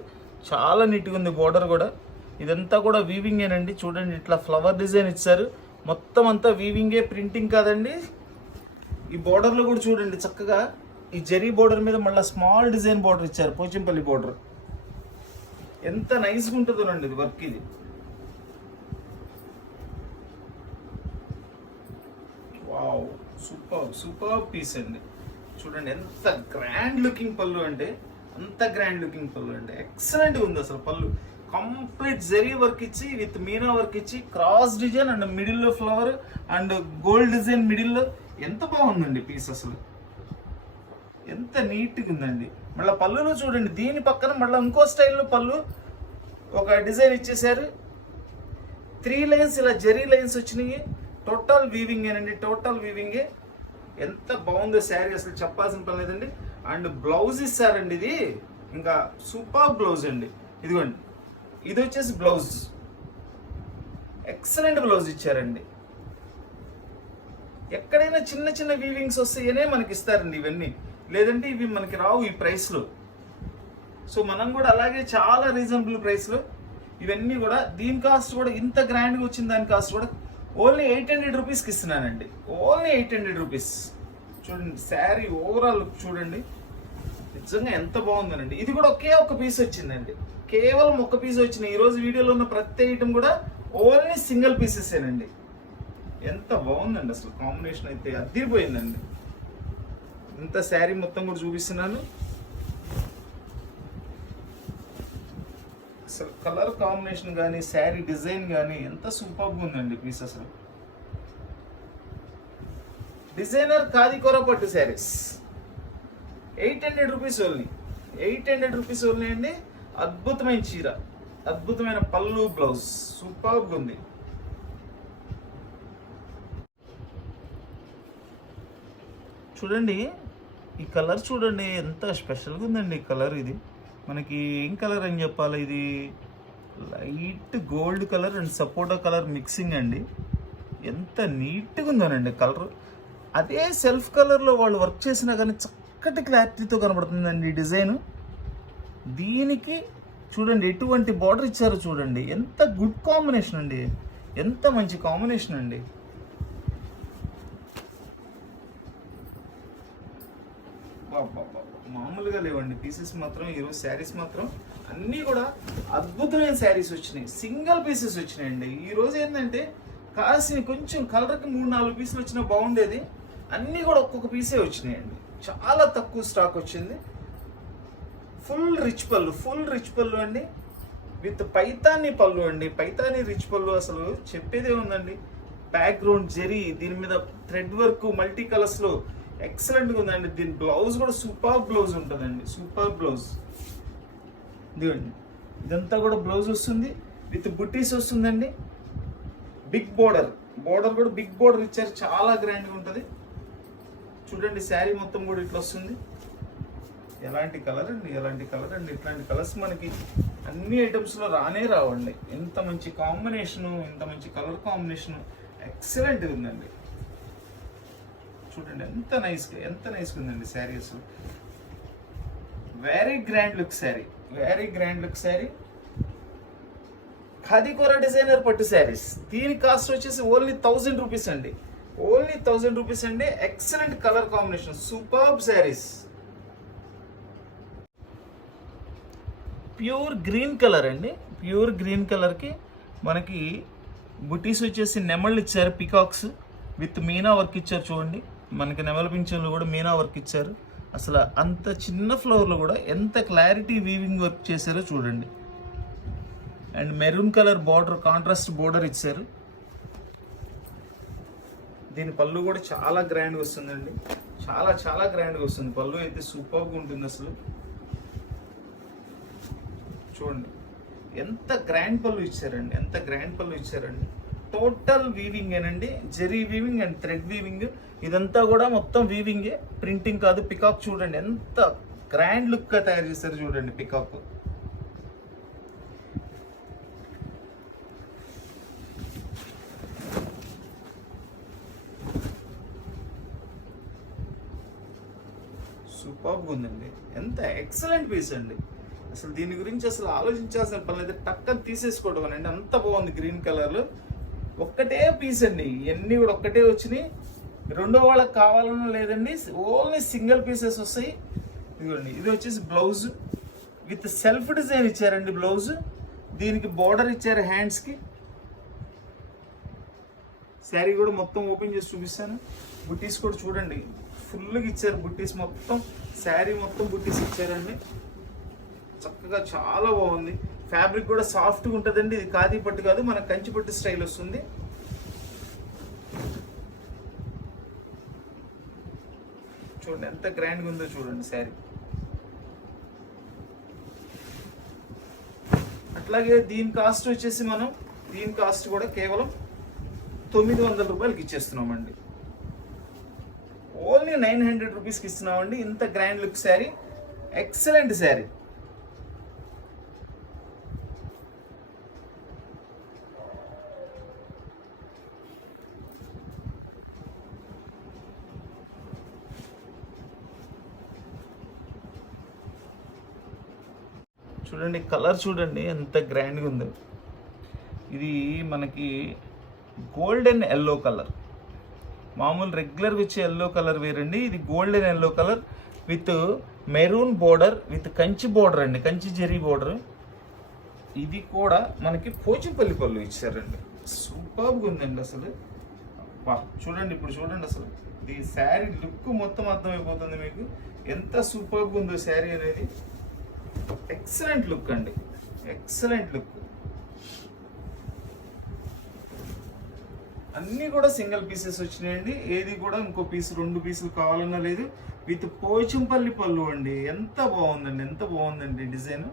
చాలా నీట్గా ఉంది బోర్డర్ కూడా. ఇదంతా కూడా వీవింగేనండి. చూడండి ఇట్లా ఫ్లవర్ డిజైన్ ఇచ్చారు. మొత్తం అంతా వీవింగే, ప్రింటింగ్ కాదండి. ఈ బోర్డర్లో కూడా చూడండి చక్కగా ఈ జెరీ బోర్డర్ మీద మళ్ళీ స్మాల్ డిజైన్ బోర్డర్ ఇచ్చారు, పోచంపల్లి బోర్డర్. ఎంత నైస్గా ఉంటుందోనండి ఇది వర్క్. ఇది వావ్, సూపర్ పీస్ అండి. చూడండి ఎంత గ్రాండ్ లుకింగ్ పళ్ళు అంటే అంత గ్రాండ్ లుకింగ్ పళ్ళు అండి. ఎక్సలెంట్గా ఉంది అసలు పళ్ళు. కంప్లీట్ జరీ వర్క్ ఇచ్చి విత్ మీనా వర్క్ ఇచ్చి క్రాస్ డిజైన్ అండ్ మిడిల్లో ఫ్లవర్ అండ్ గోల్డ్ డిజైన్ మిడిల్లో. ఎంత బాగుందండి పీస్ అసలు, ఎంత నీట్గా ఉందండి. మళ్ళీ పళ్ళులో చూడండి దీని పక్కన మళ్ళీ ఇంకో స్టైల్లో పళ్ళు ఒక డిజైన్ ఇచ్చేసారు. 3 లైన్స్ ఇలా జెరీ లైన్స్ వచ్చినాయి. టోటల్ వీవింగేనండి, టోటల్ వీవింగే. ఎంత బాగుందో శారీ అసలు చెప్పాల్సిన పని లేదండి. అండ్ బ్లౌజ్ ఇస్తారండి. ఇది ఇంకా సూపర్ బ్లౌజ్ అండి. ఇదిగోండి, ఇది వచ్చేసి బ్లౌజ్. ఎక్సలెంట్ బ్లౌజ్ ఇచ్చారండి. ఎక్కడైనా చిన్న చిన్న వీవింగ్స్ వస్తాయనే మనకి ఇస్తారండి ఇవన్నీ, లేదంటే ఇవి మనకి రావు ఈ ప్రైస్లో. సో మనం కూడా అలాగే చాలా రీజనబుల్ ప్రైస్లో ఇవన్నీ కూడా, దీని కాస్ట్ కూడా ఇంత గ్రాండ్గా వచ్చిన దాని కాస్ట్ కూడా ఓన్లీ 800 రూపీస్కి ఇస్తున్నానండి. Only 800 rupees. చూడండి శారీ ఓవరాల్ లుక్ చూడండి, నిజంగా ఎంత బాగుందనండి. ఇది కూడా ఒకే ఒక పీస్ వచ్చిందండి, కేవలం ఒక పీస్ వచ్చింది. ఈరోజు వీడియోలో ఉన్న ప్రతి ఐటమ్ కూడా ఓన్లీ సింగిల్ పీసెసేనండి. ఎంత బాగుందండి అసలు, కాంబినేషన్ అయితే అదిరిపోయిందండి. ఇంత శారీ మొత్తం కూడా చూపిస్తున్నాను. అసలు కలర్ కాంబినేషన్ కానీ శారీ డిజైన్ కానీ ఎంత సూపర్గా ఉందండి పీస్ అసలు. డిజైనర్ కాదికోర పట్టు saris 800 rupees only. 800 rupees only అండి. అద్భుతమైన చీర, అద్భుతమైన పళ్ళు, బ్లౌజ్ సూపర్గా ఉంది. చూడండి ఈ కలర్ చూడండి ఎంత స్పెషల్గా ఉందండి ఈ కలర్. ఇది మనకి ఏం కలర్ అని చెప్పాలి, ఇది light gold colour and sapota colour mixing అండి. ఎంత నీట్గా ఉందోనండి కలర్. అదే సెల్ఫ్ కలర్లో వాళ్ళు వర్క్ చేసినా కానీ చక్కటి క్లారిటీతో కనబడుతుందండి ఈ డిజైన్. దీనికి చూడండి ఎటువంటి బార్డర్ ఇచ్చారో చూడండి, ఎంత గుడ్ కాంబినేషన్ అండి, ఎంత మంచి కాంబినేషన్ అండి. మామూలుగా లేవండి పీసెస్ మాత్రం. ఈరోజు శారీస్ మాత్రం అన్నీ కూడా అద్భుతమైన శారీస్ వచ్చినాయి, సింగిల్ పీసెస్ వచ్చినాయండి. ఈరోజు ఏంటంటే కాసిన కొంచెం కలర్కి 3-4 పీసులు వచ్చినా బాగుండేది, అన్నీ కూడా ఒక్కొక్క పీసే వచ్చినాయండి. చాలా తక్కువ స్టాక్ వచ్చింది. ఫుల్ రిచ్ పళ్ళు అండి, విత్ పైతాని పళ్ళు అండి. పైతాని రిచ్ పళ్ళు అసలు చెప్పేదే ఉందండి. బ్యాక్గ్రౌండ్ జెరీ, దీని మీద థ్రెడ్ వర్క్ మల్టీ కలర్స్లో ఎక్సలెంట్గా ఉందండి. దీని బ్లౌజ్ కూడా సూపర్ బ్లౌజ్ ఉంటుందండి, సూపర్ బ్లౌజ్. ఇదిగోండి ఇదంతా కూడా బ్లౌజ్ వస్తుంది, విత్ బుట్టీస్ వస్తుందండి. బిగ్ బోర్డర్ కూడా బిగ్ బోర్డర్ ఇచ్చారు, చాలా గ్రాండ్గా ఉంటుంది. చూడండి శారీ మొత్తం కూడా ఇట్లా వస్తుంది. ఎలాంటి కలర్ అండి, ఇట్లాంటి కలర్స్ మనకి అన్ని ఐటమ్స్లో రావండి. ఎంత మంచి కాంబినేషను, ఇంత మంచి కలర్ కాంబినేషను ఎక్సలెంట్గా ఉందండి. చూడండి ఎంత నైస్గా ఉందండి శారీ అసలు. Very grand look sari. Khadikora designer పట్టు శారీస్. దీని కాస్ట్ వచ్చేసి ఓన్లీ 1000 రూపీస్ అండి. ఓన్లీ 1000 రూపీస్ అండి. Excellent colour combination, superb saris. Pure green colour అండి. ప్యూర్ గ్రీన్ కలర్కి మనకి బుటీస్ వచ్చేసి నెమళ్ళు ఇచ్చారు, పికాక్స్ విత్ మీనా వర్క్ ఇచ్చారు. చూడండి మనకి నెమల పింఛన్లు కూడా మీనా వర్క్ ఇచ్చారు. అసలు అంత చిన్న ఫ్లవర్లో కూడా ఎంత క్లారిటీ వీవింగ్ వర్క్ చేశారో చూడండి. And maroon colour border, contrast border ఇచ్చారు. దీని పళ్ళు కూడా చాలా గ్రాండ్గా వస్తుందండి, చాలా గ్రాండ్గా వస్తుంది. పళ్ళు అయితే సూపర్గా ఉంటుంది అసలు. చూడండి ఎంత గ్రాండ్ పళ్ళు ఇచ్చారండి. టోటల్ వీవింగ్ ఏనండి, zari weaving and thread weaving. ఇదంతా కూడా మొత్తం వీవింగే, ప్రింటింగ్ కాదు. పికాక్ చూడండి ఎంత గ్రాండ్ లుక్గా తయారు చేశారు చూడండి పికాక్. సూపర్గా ఉందండి, ఎంత ఎక్సలెంట్ పీస్ అండి. అసలు దీని గురించి అసలు ఆలోచించాల్సిన పని లేదు, టక్కన తీసేసుకోవడం అండి. అంత బాగుంది గ్రీన్ కలర్లో. ఒక్కటే పీస్ అండి, ఇవన్నీ కూడా ఒక్కటే వచ్చినాయి. రెండో వాళ్ళకి కావాలన్నా లేదండి, ఓన్లీ సింగిల్ పీసెస్ వస్తాయి. ఇదిగోండి ఇది వచ్చేసి బ్లౌజ్ విత్ సెల్ఫ్ డిజైన్ ఇచ్చారండి బ్లౌజ్. దీనికి బార్డర్ ఇచ్చారు హ్యాండ్స్కి. శారీ కూడా మొత్తం ఓపెన్ చేసి చూపిస్తాను. బుట్టీస్ కూడా చూడండి ఫుల్గా ఇచ్చారు, బుట్టీస్ మొత్తం శారీ మొత్తం బుట్టీస్ ఇచ్చారండి. చక్కగా చాలా బాగుంది. ఫ్యాబ్రిక్ కూడా సాఫ్ట్గా ఉంటుందండి. ఇది ఖాదీ పట్టు కాదు, మన కంచి పట్టు స్టైల్ వస్తుంది. చూడండి ఎంత గ్రాండ్గా ఉందో చూడండి శారీ. అట్లాగే దీని కాస్ట్ వచ్చేసి దీని కాస్ట్ కూడా కేవలం 900 రూపాయలకి ఇచ్చేస్తున్నామండి. ఓన్లీ 900 రూపీస్కి ఇస్తున్నామండి. ఇంత grand look sari, excellent sari. చూడండి కలర్ చూడండి ఎంత గ్రాండ్గా ఉందో. ఇది మనకి గోల్డెన్ ఎల్లో కలర్, మామూలు రెగ్యులర్గా వచ్చే ఎల్లో కలర్ వేరండి. ఇది golden yellow colour with maroon border with Kanchi border అండి, కంచి జరీ బోర్డర్. ఇది కూడా మనకి పోచంపల్లి పళ్ళు ఇచ్చారండి. సూపర్గా ఉందండి అసలు. వా చూడండి, ఇప్పుడు చూడండి అసలు ఈ శారీ లుక్ మొత్తం అర్థమైపోతుంది మీకు ఎంత సూపర్గా ఉందో శారీ అనేది. ఎక్సలెంట్ లుక్ అండి, ఎక్సలెంట్ లుక్. అన్నీ కూడా సింగిల్ పీసెస్ వచ్చినాయండి. ఏది కూడా ఇంకో పీస్ 2 పీసులు కావాలన్నా లేదు. విత్ పోచంపల్లి పళ్ళు అండి. ఎంత బాగుందండి, ఎంత బాగుందండి డిజైన్.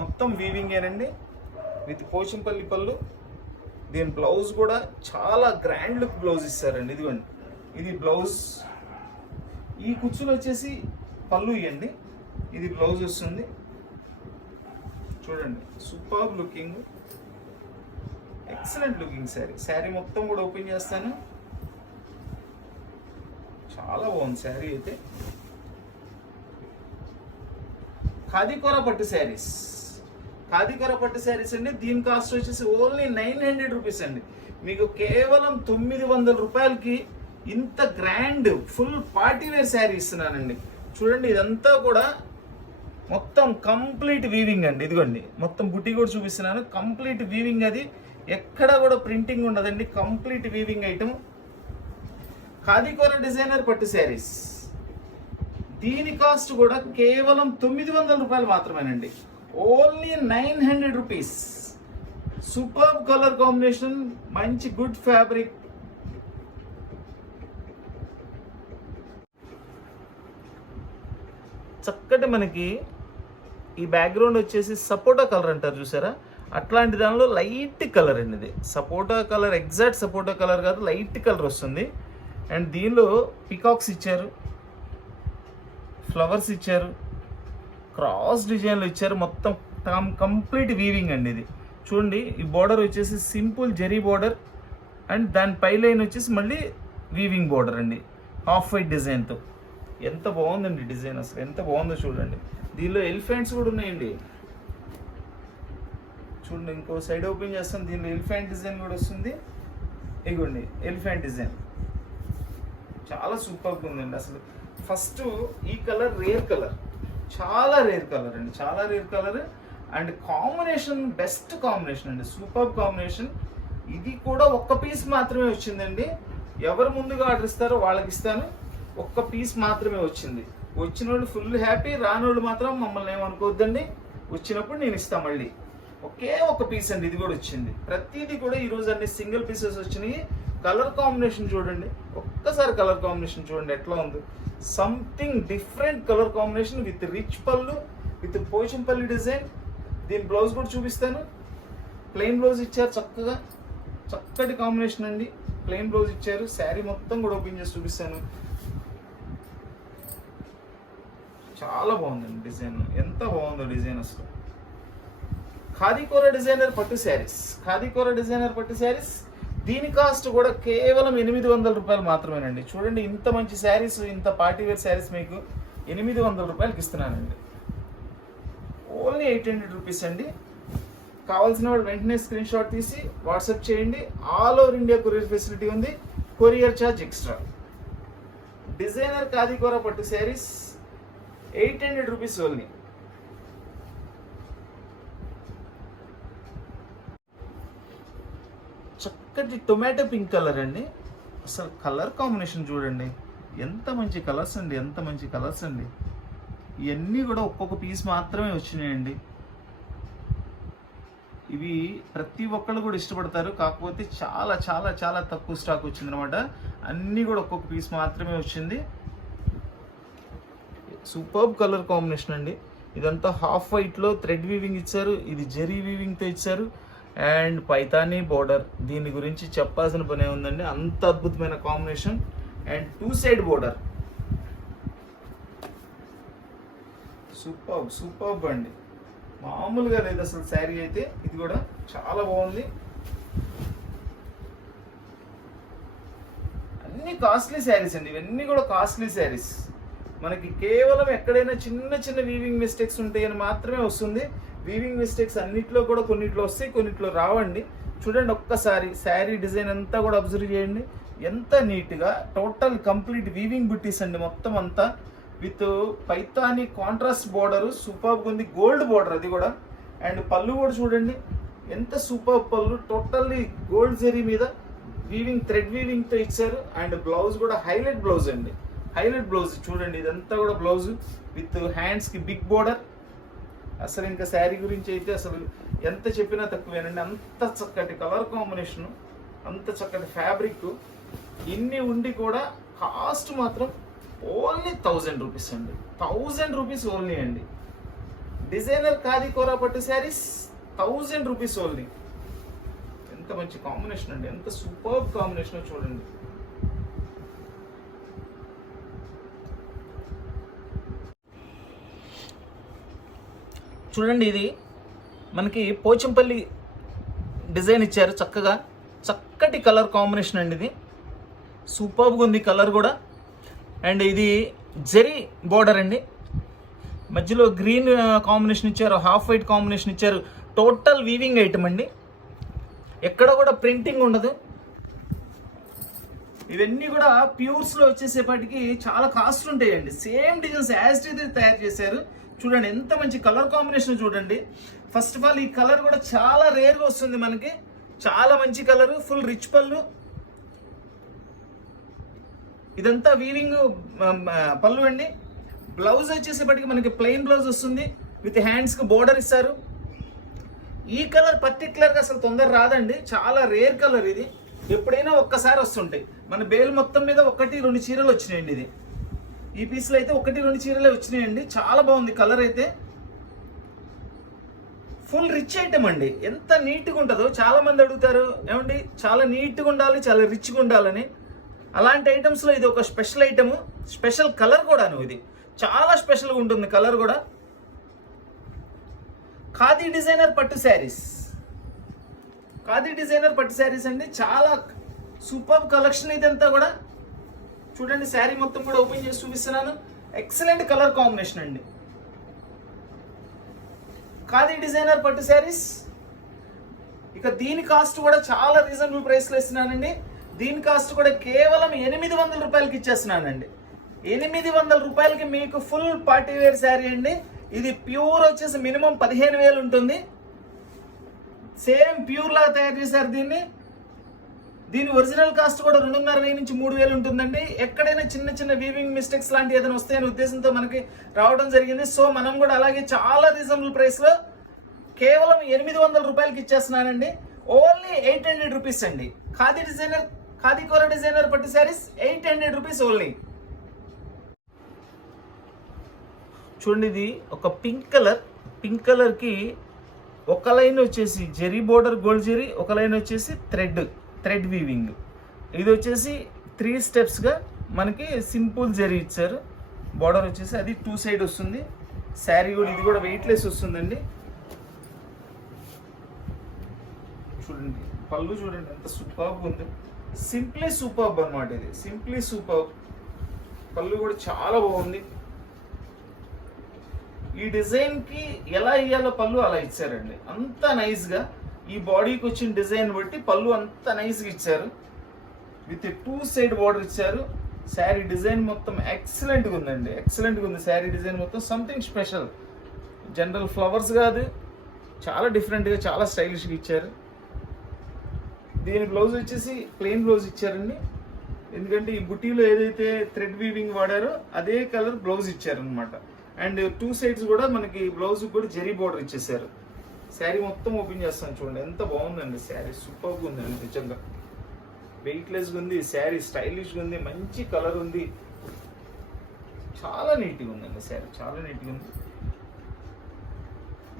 మొత్తం వీవింగేనండి విత్ పోచంపల్లి పళ్ళు. దీని బ్లౌజ్ కూడా చాలా గ్రాండ్ లుక్ బ్లౌజ్ ఇస్తారండి. ఇదిగోండి, ఇది బ్లౌజ్. ఈ కుచ్చులు వచ్చేసి పళ్ళు ఇవ్వండి, ఇది బ్లౌజ్ వస్తుంది. చూడండి super looking, excellent looking sari. Sari మొత్తం కూడా ఓపెన్ చేస్తాను. చాలా బాగుంది శారీ అయితే. ఖాదీకోరా పట్టు శారీస్, ఖాదీకోరా పట్టు శారీస్ అండి. దీని కాస్ట్ వచ్చేసి ఓన్లీ 900 రూపీస్ అండి. మీకు కేవలం 900 రూపాయలకి ఇంత grand full party wear sari ఇస్తున్నానండి. చూడండి ఇదంతా కూడా మొత్తం కంప్లీట్ వీవింగ్ అండి. ఇదిగోండి మొత్తం బుట్టి కూడా చూపిస్తున్నాను. కంప్లీట్ వీవింగ్, అది ఎక్కడ కూడా ప్రింటింగ్ ఉండదండి. Complete weaving item. Khadikora designer పట్టు శారీస్. దీని కాస్ట్ కూడా కేవలం 900 రూపాయలు మాత్రమేనండి. Only 900 rupees. Super colour combination, మంచి గుడ్ ఫ్యాబ్రిక్. చక్కటి మనకి ఈ బ్యాక్గ్రౌండ్ వచ్చేసి సపోటా కలర్ అంటారు చూసారా, అట్లాంటి దానిలో లైట్ కలర్ అండి. ఇది సపోటా కలర్, ఎగ్జాక్ట్ సపోటా కలర్ కాదు, లైట్ కలర్ వస్తుంది. అండ్ దీనిలో పికాక్స్ ఇచ్చారు, ఫ్లవర్స్ ఇచ్చారు, క్రాస్ డిజైన్లు ఇచ్చారు. మొత్తం కంప్లీట్ వీవింగ్ అండి ఇది. చూడండి ఈ బోర్డర్ వచ్చేసి సింపుల్ జరీ బోర్డర్ అండ్ దాని పై లైన్ వచ్చేసి మళ్ళీ వీవింగ్ బోర్డర్ అండి, హాఫ్ వైట్ డిజైన్తో. ఎంత బాగుందండి డిజైన్, అసలు ఎంత బాగుందో చూడండి. దీనిలో ఎలిఫెంట్స్ కూడా ఉన్నాయండి. చూడండి ఇంకో సైడ్ ఓపెన్ చేస్తాను, దీనిలో ఎలిఫెంట్ డిజైన్ కూడా వస్తుంది. ఇగోండి ఎలిఫెంట్ డిజైన్ చాలా సూపర్గా ఉందండి అసలు. ఫస్ట్ ఈ కలర్ రేర్ కలర్, చాలా రేర్ కలర్ అండి, చాలా rare colour. And combination best combination అండి, సూపర్ కాంబినేషన్. ఇది కూడా ఒక్క పీస్ మాత్రమే వచ్చిందండి. ఎవరు ముందుగా ఆర్డర్ ఇస్తారో వాళ్ళకి ఇస్తాను. ఒక్క పీస్ మాత్రమే వచ్చింది. వచ్చిన వాళ్ళు ఫుల్ హ్యాపీ, రానోళ్ళు మాత్రం మమ్మల్ని ఏమనుకోవద్దండి. వచ్చినప్పుడు నేను ఇస్తాను మళ్ళీ. ఒకే ఒక పీస్ అండి ఇది కూడా వచ్చింది. ప్రతిదీ కూడా ఈరోజు అన్ని సింగిల్ పీసెస్ వచ్చినాయి. కలర్ కాంబినేషన్ చూడండి, ఒక్కసారి కలర్ కాంబినేషన్ చూడండి ఎట్లా ఉంది. Something different colour combination with rich పళ్ళు, విత్ పోచంపల్లి డిజైన్. దీని బ్లౌజ్ కూడా చూపిస్తాను. ప్లెయిన్ బ్లౌజ్ ఇచ్చారు, చక్కగా చక్కటి కాంబినేషన్ అండి. ప్లెయిన్ బ్లౌజ్ ఇచ్చారు. శారీ మొత్తం కూడా ఓపెన్ చేసి చూపిస్తాను. చాలా బాగుందండి డిజైన్, ఎంత బాగుందో డిజైన్ అసలు. ఖాదీకోరా డిజైనర్ పట్టు శారీస్, ఖాదీకోరా డిజైనర్ పట్టు శారీస్. దీని కాస్ట్ కూడా కేవలం 800 రూపాయలు మాత్రమేనండి. చూడండి ఇంత మంచి శారీస్, ఇంత పార్టీ వేర్ శారీస్ మీకు 800 రూపాయలకి ఇస్తున్నానండి. ఓన్లీ 800 రూపీస్ అండి. కావాల్సిన వాడు వెంటనే స్క్రీన్ షాట్ తీసి వాట్సాప్ చేయండి. All over India courier facility ఉంది, courier charge extra. Designer Khadikora పట్టు శారీస్ 800 రూపీస్ ఓన్లీ. చక్కటి టొమాటో పింక్ కలర్ అండి. అసలు కలర్ కాంబినేషన్ చూడండి, ఎంత మంచి కలర్స్ అండి, ఎంత మంచి కలర్స్ అండి. ఇవన్నీ కూడా ఒక్కొక్క పీస్ మాత్రమే వచ్చినాయండి. ఇవి ప్రతి ఒక్కళ్ళు కూడా ఇష్టపడతారు, కాకపోతే చాలా చాలా చాలా తక్కువ స్టాక్ వచ్చిందనమాట. అన్నీ కూడా ఒక్కొక్క పీస్ మాత్రమే వచ్చింది. సూపర్బ్ కలర్ కాంబినేషన్ అండి. ఇదంతా హాఫ్ వైట్లో థ్రెడ్ వీవింగ్ ఇచ్చారు, ఇది జెరీ వీవింగ్తో ఇచ్చారు. అండ్ పైతానీ బోర్డర్, దీని గురించి చెప్పాల్సిన పనే ఉందండి, అంత అద్భుతమైన combination. And 2 side border, superb అండి, మామూలుగా లేదు అసలు శారీ అయితే. ఇది కూడా చాలా బాగుంది. అన్ని కాస్ట్లీ శారీస్ అండి, ఇవన్నీ కూడా కాస్ట్లీ శారీస్. మనకి కేవలం ఎక్కడైనా చిన్న చిన్న వీవింగ్ మిస్టేక్స్ ఉంటాయని మాత్రమే వస్తుంది. వీవింగ్ మిస్టేక్స్ అన్నిట్లో కూడా కొన్నిట్లో వస్తాయి, కొన్నిట్లో రావండి. చూడండి ఒక్కసారి శారీ డిజైన్ అంతా కూడా అబ్జర్వ్ చేయండి, ఎంత నీట్గా టోటల్ కంప్లీట్ వీవింగ్ బుట్టీస్ అండి మొత్తం అంతా, విత్ పైతాని కాంట్రాస్ట్ బోర్డర్ సూపర్గా ఉంది, గోల్డ్ బోర్డర్ అది కూడా. అండ్ పళ్ళు కూడా చూడండి ఎంత సూపర్ పళ్ళు, టోటల్లీ గోల్డ్ జరీ మీద వీవింగ్ థ్రెడ్ వీవింగ్తో ఇచ్చారు. అండ్ బ్లౌజ్ కూడా హైలైట్ బ్లౌజ్ అండి, హైలైట్ బ్లౌజ్ చూడండి, ఇదంతా కూడా బ్లౌజ్ విత్ హ్యాండ్స్కి బిగ్ బోర్డర్. అసలు ఇంకా శారీ గురించి అయితే అసలు ఎంత చెప్పినా తక్కువేనండి. అంత చక్కటి కలర్ కాంబినేషను, అంత చక్కటి ఫ్యాబ్రిక్, ఇన్ని ఉండి కూడా కాస్ట్ మాత్రం ఓన్లీ 1000 రూపీస్ అండి. 1000 రూపీస్ ఓన్లీ అండి. డిజైనర్ ఖాదీ కోరా పట్టు శారీస్ 1000 రూపీస్ ఓన్లీ. ఎంత మంచి కాంబినేషన్ అండి, ఎంత సూపర్ కాంబినేషన్ చూడండి. చూడండి ఇది మనకి పోచంపల్లి డిజైన్ ఇచ్చారు, చక్కగా చక్కటి కలర్ కాంబినేషన్ అండి, ఇది సూపర్గా ఉంది కలర్ కూడా. అండ్ ఇది జరీ బోర్డర్ అండి, మధ్యలో గ్రీన్ కాంబినేషన్ ఇచ్చారు, హాఫ్ వైట్ కాంబినేషన్ ఇచ్చారు. టోటల్ వీవింగ్ ఐటమ్ అండి, ఎక్కడ కూడా ప్రింటింగ్ ఉండదు. ఇవన్నీ కూడా ప్యూర్స్లో వచ్చేసేపటికి చాలా కాస్ట్ ఉంటాయండి. Same designs as it is తయారు చేశారు. చూడండి ఎంత మంచి కలర్ కాంబినేషన్ చూడండి. ఫస్ట్ ఆఫ్ ఆల్ ఈ కలర్ కూడా చాలా రేర్గా వస్తుంది మనకి, చాలా మంచి కలర్, ఫుల్ రిచ్ పళ్ళు. ఇదంతా వీవింగ్ పళ్ళు అండి. బ్లౌజ్ వచ్చేసేపటికి మనకి ప్లెయిన్ బ్లౌజ్ వస్తుంది, విత్ హ్యాండ్స్కి బోర్డర్ ఇస్తారు. ఈ కలర్ పర్టికులర్గా అసలు తొందర రాదండి, చాలా రేర్ కలర్ ఇది, ఎప్పుడైనా ఒక్కసారి వస్తుంటాయి. మన బేల్ మొత్తం మీద 1-2 చీరలు వచ్చినాయండి. ఇది ఈ పీస్లో అయితే 1-2 చీరలే వచ్చినాయండి. చాలా బాగుంది కలర్ అయితే, ఫుల్ రిచ్ ఐటమ్ అండి. ఎంత నీట్గా ఉంటుందో చాలా మంది అడుగుతారు, ఏమండి చాలా నీట్గా ఉండాలి, చాలా రిచ్గా ఉండాలని. అలాంటి ఐటమ్స్లో ఇది ఒక స్పెషల్ ఐటమ్, స్పెషల్ కలర్ కూడాను. ఇది చాలా స్పెషల్గా ఉంటుంది కలర్ కూడా. ఖాదీ డిజైనర్ పట్టు శారీస్, ఖాదీ డిజైనర్ పట్టు శారీస్ అండి, చాలా సూపర్ కలెక్షన్ ఇదంతా కూడా. చూడండి శారీ మొత్తం కూడా ఓపెన్ చేసి చూపిస్తున్నాను, ఎక్సలెంట్ కలర్ కాంబినేషన్ అండి. ఖాదీ డిజైనర్ పట్టు శారీస్. ఇక దీని కాస్ట్ కూడా చాలా రీజనబుల్ ప్రైస్లో ఇస్తున్నానండి. దీని కాస్ట్ కూడా కేవలం 800 రూపాయలకి ఇచ్చేస్తున్నానండి. 800 రూపాయలకి మీకు ఫుల్ పార్టీ వేర్ శారీ అండి. ఇది ప్యూర్ వచ్చేసి మినిమం 15,000 ఉంటుంది. సేమ్ ప్యూర్ లాగా తయారు చేశారు దీన్ని. దీని ఒరిజినల్ కాస్ట్ కూడా 2,500 నుంచి 3,000 ఉంటుందండి. ఎక్కడైనా చిన్న చిన్న వీవింగ్ మిస్టేక్స్ లాంటి ఏదైనా వస్తాయనే ఉద్దేశంతో మనకి రావడం జరిగింది. సో మనం కూడా అలాగే చాలా రీజనబుల్ ప్రైస్లో కేవలం 800 రూపాయలకి ఇచ్చేస్తున్నానండి. ఓన్లీ 800 రూపీస్ అండి. ఖాదీ డిజైనర్, ఖాదీ కోరా డిజైనర్ పట్టు శారీస్ 800 రూపీస్ ఓన్లీ. చూడండి ఇది ఒక పింక్ కలర్, పింక్ కలర్కి ఒక లైన్ వచ్చేసి జెరీ బోర్డర్ గోల్డ్ జెరీ, ఒక లైన్ వచ్చేసి థ్రెడ్ వీవింగ్. ఇది వచ్చేసి 3 స్టెప్స్గా మనకి సింపుల్ జెరీ ఇచ్చారు. బార్డర్ వచ్చేసి అది 2 సైడ్ వస్తుంది. శారీ కూడా ఇది కూడా వెయిట్లెస్ వస్తుందండి. చూడండి పళ్ళు చూడండి ఎంత సూపర్గా ఉంది, సింప్లీ సూపర్బ్ అనమాట. ఇది సింప్లీ సూపర్బ్, పళ్ళు కూడా చాలా బాగుంది. ఈ డిజైన్కి ఎలా ఇయ్యాలో పళ్ళు అలా ఇచ్చారండి, అంత నైస్గా. ఈ బాడీకి వచ్చిన డిజైన్ బట్టి పళ్ళు అంత నైస్గా ఇచ్చారు, విత్ 2 సైడ్ బార్డర్ ఇచ్చారు. శారీ డిజైన్ మొత్తం ఎక్సలెంట్గా ఉందండి, ఎక్సలెంట్గా ఉంది శారీ డిజైన్ మొత్తం. సంథింగ్ స్పెషల్, జనరల్ ఫ్లవర్స్ కాదు, చాలా డిఫరెంట్గా చాలా స్టైలిష్గా ఇచ్చారు. దీని బ్లౌజ్ వచ్చేసి ప్లెయిన్ బ్లౌజ్ ఇచ్చారండి, ఎందుకంటే ఈ బుటీలో ఏదైతే థ్రెడ్ వీవింగ్ వాడారో అదే కలర్ బ్లౌజ్ ఇచ్చారనమాట. అండ్ 2 సైడ్స్ కూడా మనకి బ్లౌజ్ కూడా జెరీ బోర్డర్ ఇచ్చేసారు. శారీ మొత్తం ఓపెన్ చేస్తాను చూడండి, ఎంత బాగుందండి శారీ, సూపర్గా ఉందండి నిజంగా. వెయిట్లెస్గా ఉంది శారీ, స్టైలిష్గా ఉంది, మంచి కలర్ ఉంది, చాలా నీట్గా ఉందండి శారీ, చాలా నీట్గా ఉంది.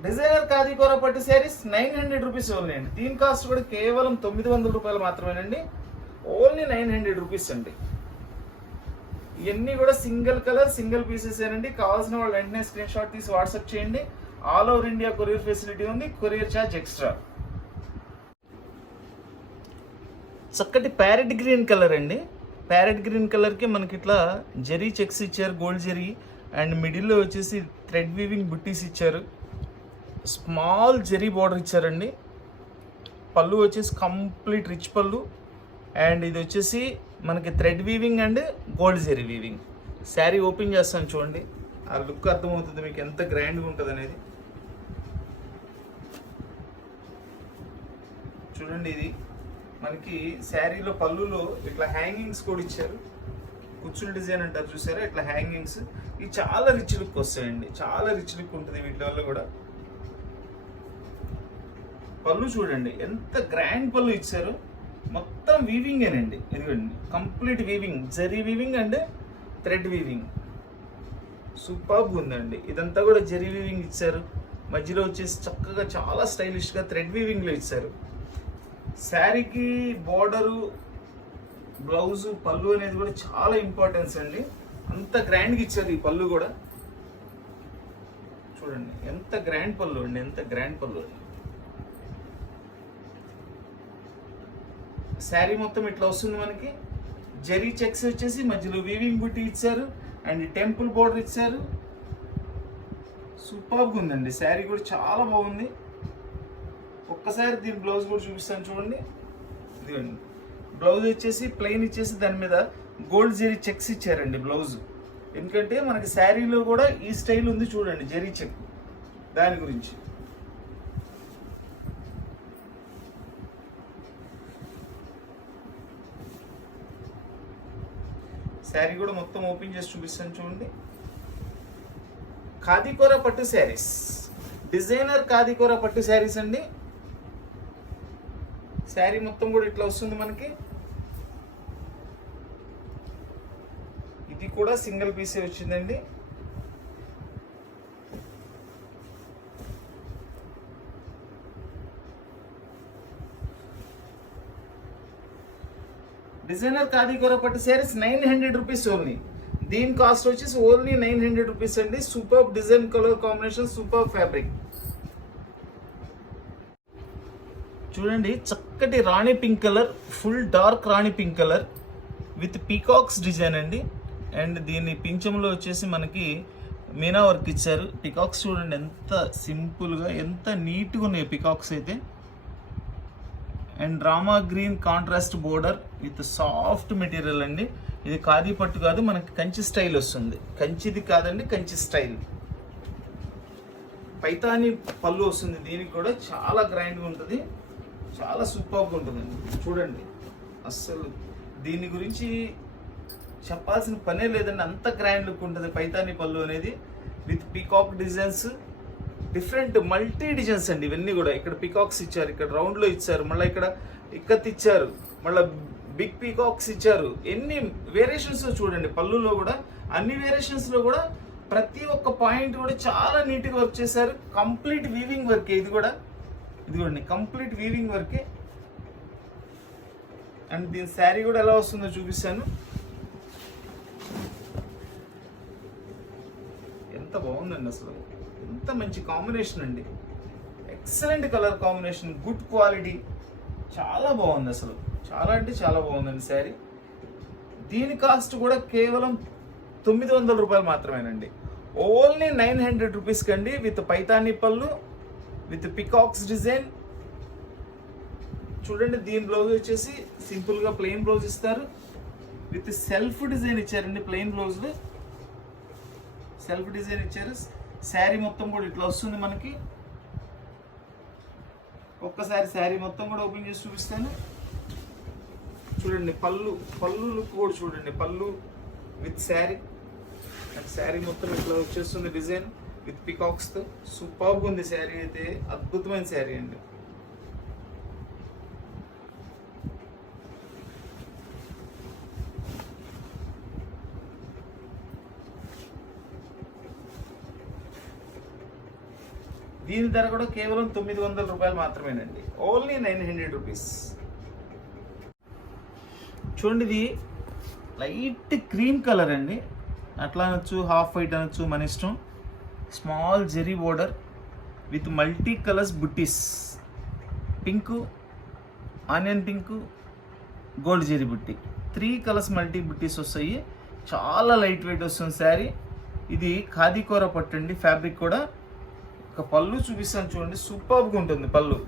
డిజైనర్ ఖాదీ కోరా పట్టు శారీస్ 900 రూపీస్ ఓన్లీ అండి. దీని కాస్ట్ కూడా కేవలం 900 రూపాయలు మాత్రమేనండి, ఓన్లీ 900 రూపీస్ అండి. ఇవన్నీ కూడా సింగిల్ కలర్ సింగిల్ పీసెస్ ఏనండి. కావాల్సిన వాళ్ళు వెంటనే స్క్రీన్ షాట్ తీసి వాట్సాప్ చేయండి. All over India courier facility ఉంది, కొరియర్ ఛార్జ్ ఎక్స్ట్రా. చక్కటి ప్యారెట్ గ్రీన్ కలర్ అండి, ప్యారెట్ గ్రీన్ కలర్కి మనకి ఇట్లా జెరీ చెక్స్ ఇచ్చారు, గోల్డ్ జెరీ. అండ్ మిడిల్లో వచ్చేసి థ్రెడ్ వీవింగ్ బుట్టీస్ ఇచ్చారు, స్మాల్ జెరీ బార్డర్ ఇచ్చారండి. పళ్ళు వచ్చేసి కంప్లీట్ రిచ్ పళ్ళు. అండ్ ఇది వచ్చేసి మనకి thread weaving and gold zari weaving. Sari open చేస్తాను చూడండి, ఆ లుక్ అర్థమవుతుంది మీకు ఎంత గ్రాండ్గా ఉంటుంది అనేది. చూడండి, ఇది మనకి శారీలో పళ్ళులో ఇట్లా హ్యాంగింగ్స్ కూడా ఇచ్చారు, కుచ్చుల డిజైన్ అంటారు చూసారా, ఇట్లా హ్యాంగింగ్స్. ఇవి చాలా రిచ్ లుక్ వస్తాయండి, చాలా రిచ్ లుక్ ఉంటుంది వీటి వల్ల కూడా. పళ్ళు చూడండి ఎంత గ్రాండ్ పళ్ళు ఇచ్చారు, మొత్తం వీవింగేనండి. ఇదిగోండి complete weaving, zari weaving and thread weaving. Superb ఉందండి. ఇదంతా కూడా జరీ వీవింగ్ ఇచ్చారు, మధ్యలో వచ్చేసి చక్కగా చాలా స్టైలిష్గా థ్రెడ్ వీవింగ్లో ఇచ్చారు. శారీకి బార్డరు, బ్లౌజు, పళ్ళు అనేది కూడా చాలా ఇంపార్టెన్స్ అండి. అంత గ్రాండ్గా ఇచ్చారు ఈ పళ్ళు కూడా. చూడండి ఎంత గ్రాండ్ పళ్ళు అండి, ఎంత గ్రాండ్ పళ్ళు అండి. శారీ మొత్తం ఇట్లా వస్తుంది మనకి. జెరీ చెక్స్ వచ్చేసి మధ్యలో వీవింగ్ బుట్టి ఇచ్చారు అండ్ టెంపుల్ బోర్డర్ ఇచ్చారు. సూపర్గా ఉందండి, శారీ కూడా చాలా బాగుంది. ఒక్కసారి దీని బ్లౌజ్ కూడా చూపిస్తాను చూడండి. ఇదిగోండి బ్లౌజ్ వచ్చేసి ప్లెయిన్ ఇచ్చేసి దాని మీద గోల్డ్ జెరీ చెక్స్ ఇచ్చారండి బ్లౌజ్. ఎందుకంటే మనకి శారీలో కూడా ఈ స్టైల్ ఉంది చూడండి, జెరీ చెక్, దాని గురించి. శారీ కూడా మొత్తం ఓపెన్ చేసి చూపిస్తాను చూడండి. ఖాదీకోరా పట్టు శారీస్, డిజైనర్ ఖాదీకోరా పట్టు శారీస్ అండి. శారీ మొత్తం కూడా ఇట్లా వస్తుంది మనకి. ఇది కూడా సింగిల్ పీసే వచ్చిందండి. డిజైనర్ ఖాదీకోరా పట్టు శారీస్ 900 రూపీస్ ఓన్లీ. దీని కాస్ట్ వచ్చేసి ఓన్లీ 900 రూపీస్ అండి. Super design, colour combination, super fabric. చూడండి చక్కటి రాణి పింక్ కలర్, ఫుల్ డార్క్ రాణి pink colour with peacocks design అండి. అండ్ దీని పింఛంలో వచ్చేసి మనకి మీనా వర్క్ ఇచ్చారు. పీకాక్స్ చూడండి ఎంత సింపుల్గా, ఎంత నీట్గా ఉన్నాయి పీకాక్స్ అయితే. And Rama green contrast border with soft material అండి. ఇది ఖాదీ పట్టు కాదు, మనకి కంచి స్టైల్ వస్తుంది. కంచిది కాదండి, కంచి స్టైల్. పైతాని పళ్ళు వస్తుంది, దీనికి కూడా చాలా గ్రాండ్గా ఉంటుంది, చాలా సూపర్గా ఉంటుందండి. చూడండి అస్సలు దీని గురించి చెప్పాల్సిన పనే లేదండి, అంత గ్రాండ్ లుక్ ఉంటుంది పైతాని పళ్ళు అనేది. With peacock designs, different multi designs అండి ఇవన్నీ కూడా. ఇక్కడ పీకాక్స్ ఇచ్చారు, ఇక్కడ రౌండ్లో ఇచ్చారు, మళ్ళీ ఇక్కడ ఇక్కత్ ఇచ్చారు, మళ్ళీ బిగ్ పీకాక్స్ ఇచ్చారు. ఎన్ని వేరియేషన్స్ చూడండి పళ్ళులో కూడా. అన్ని వేరియేషన్స్లో కూడా ప్రతి ఒక్క పాయింట్ కూడా చాలా నీట్గా వర్క్ చేశారు. కంప్లీట్ వీవింగ్ వర్కే ఇది కూడా. ఇదిగోండి కంప్లీట్ వీవింగ్ వర్కే. అండ్ దీని శారీ కూడా ఎలా వస్తుందో చూపిస్తాను. ఎంత బాగుందండి అసలు, ఎంత మంచి కాంబినేషన్ అండి. Excellent colour combination, good quality, చాలా బాగుంది అసలు. చాలా అంటే చాలా బాగుందండి శారీ. దీని కాస్ట్ కూడా కేవలం 900 రూపాయలు మాత్రమేనండి. ఓన్లీ 900 రూపీస్ కండి. విత్ పైతాని పళ్ళు, విత్ పికాక్స్ డిజైన్. చూడండి దీని బ్లౌజ్ వచ్చేసి సింపుల్గా ప్లెయిన్ బ్లౌజ్ ఇస్తారు, విత్ సెల్ఫ్ డిజైన్ ఇచ్చారండి. ప్లెయిన్ బ్లౌజ్లో సెల్ఫ్ డిజైన్ ఇచ్చారు. శారీ మొత్తం కూడా ఇట్లా వస్తుంది మనకి. ఒక్కసారి శారీ మొత్తం కూడా ఓపెన్ చేసి చూపిస్తాను చూడండి. పళ్ళు లుక్ కూడా చూడండి, పళ్ళు విత్ శారీ. అండ్ శారీ మొత్తం ఇట్లా వచ్చేస్తుంది డిజైన్ విత్ పికాక్స్తో. సూపర్గా ఉంది శారీ అయితే, అద్భుతమైన శారీ అండి. దీని ధర కూడా కేవలం 900 రూపాయలు మాత్రమేనండి. Only 900 rupees. చూడండి ఇది లైట్ క్రీమ్ కలర్ అండి, అట్లా అనొచ్చు, హాఫ్ వైట్ అనొచ్చు, మన ఇష్టం. Small zari border with multi colours బుట్టీస్. Pink, onion pink, gold zari బుట్టి, 3 కలర్స్ మల్టీ బుట్టీస్ వస్తాయి. చాలా లైట్ వెయిట్ వస్తుంది శారీ. ఇది ఖాదీ కూర పట్టు అండి. ఫ్యాబ్రిక్ కూడా ఒక పళ్ళు చూపిస్తాను చూడండి, సూపర్గా ఉంటుంది పళ్ళు.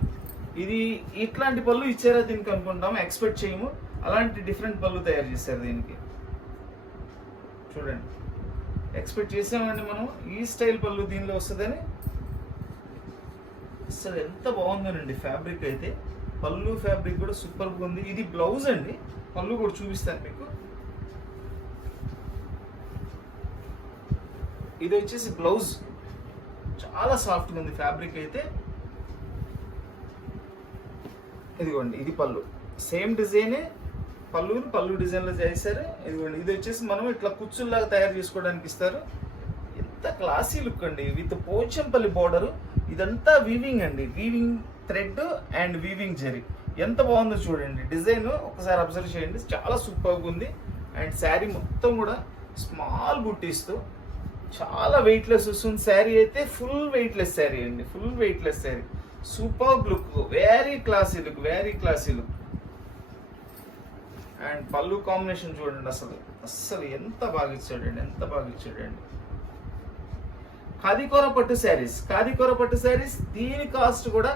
ఇది ఇట్లాంటి పళ్ళు ఇచ్చారా దీనికి అనుకుంటాము, ఎక్స్పెక్ట్ చేయము. అలాంటి డిఫరెంట్ పళ్ళు తయారు చేశారు దీనికి. చూడండి, ఎక్స్పెక్ట్ చేసామండి మనం ఈ స్టైల్ పళ్ళు దీనిలో వస్తుందని. అసలు ఎంత బాగుందోనండి ఫ్యాబ్రిక్ అయితే. పళ్ళు ఫ్యాబ్రిక్ కూడా సూపర్గా ఉంది. ఇది బ్లౌజ్ అండి, పళ్ళు కూడా చూపిస్తాను మీకు. ఇది వచ్చేసి బ్లౌజ్, చాలా సాఫ్ట్గా ఉంది ఫ్యాబ్రిక్ అయితే. ఇదిగోండి, ఇది పళ్ళు, సేమ్ డిజైనే పళ్ళు డిజైన్లో చేశారు. ఇదిగోండి, ఇది వచ్చేసి మనం ఇట్లా కుచ్చుల్లాగా తయారు చేసుకోవడానికి ఇస్తారు. ఎంత క్లాసీ లుక్ అండి, విత్ పోచంపల్లి బోర్డర్. ఇదంతా వీవింగ్ అండి, weaving thread and weaving zari. ఎంత బాగుందో చూడండి డిజైన్, ఒకసారి అబ్జర్వ్ చేయండి, చాలా సూపర్గా ఉంది. అండ్ శారీ మొత్తం కూడా స్మాల్ బుట్టీస్తో చాలా వెయిట్లెస్ వస్తుంది శారీ అయితే. ఫుల్ వెయిట్లెస్ శారీ అండి, full weightless sari. Super look, very classy look, very classy look. And పళ్ళు కాంబినేషన్ చూడండి, అసలు ఎంత బాగా ఇచ్చాడండి, ఎంత బాగా ఇచ్చాడండి. ఖాదీకోర పట్టు శారీస్, దీని కాస్ట్ కూడా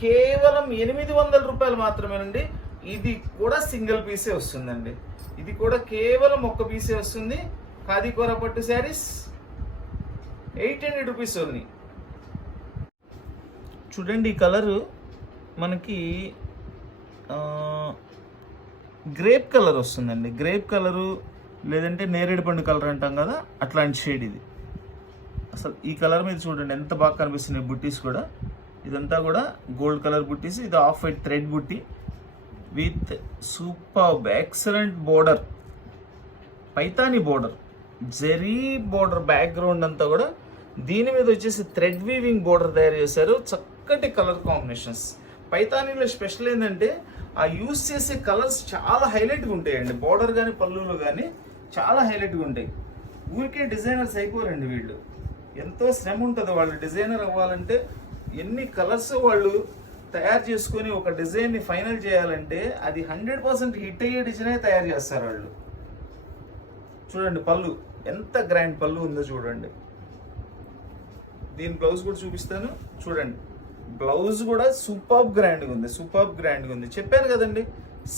కేవలం 800 రూపాయలు మాత్రమేనండి. ఇది కూడా సింగిల్ పీసే వస్తుందండి, ఇది కూడా కేవలం ఒక్క పీసే వస్తుంది. ఖాదీకోర పట్టు శారీస్ 800 రూపీస్ ఓన్లీ. చూడండి, ఈ కలరు మనకి గ్రేప్ కలర్ వస్తుందండి. గ్రేప్ కలరు లేదంటే నేరేడు పండు కలర్ అంటాం కదా, అట్లాంటి షేడ్ ఇది. అసలు ఈ కలర్ మీద చూడండి ఎంత బాగా కనిపిస్తున్నాయి బుట్టీస్ కూడా. ఇదంతా కూడా గోల్డ్ కలర్ బుట్టీస్. ఇది ఆఫ్ వైట్ థ్రెడ్ బుట్టి with super excellent border, Paithani border, zari border. Background అంతా కూడా దీని మీద వచ్చేసి థ్రెడ్ వీవింగ్ బోర్డర్ తయారు చేశారు. చక్కటి కలర్ కాంబినేషన్స్. పైతానీలో స్పెషల్ ఏంటంటే ఆ యూస్ చేసే కలర్స్ చాలా హైలైట్గా ఉంటాయండి. బోర్డర్ కానీ పళ్ళులో కానీ చాలా హైలైట్గా ఉంటాయి. ఊరికే డిజైనర్స్ అయిపోరండి వీళ్ళు, ఎంతో శ్రమ ఉంటుంది వాళ్ళు డిజైనర్ అవ్వాలంటే. ఎన్ని కలర్స్ వాళ్ళు తయారు చేసుకొని ఒక డిజైన్ని ఫైనల్ చేయాలంటే అది 100% హిట్ అయ్యే డిజైనే తయారు చేస్తారు వాళ్ళు. చూడండి పళ్ళు ఎంత గ్రాండ్ పళ్ళు ఉందో చూడండి. దీని బ్లౌజ్ కూడా చూపిస్తాను చూడండి. బ్లౌజ్ కూడా సూపర్ గ్రాండ్గా ఉంది. చెప్పాను కదండి,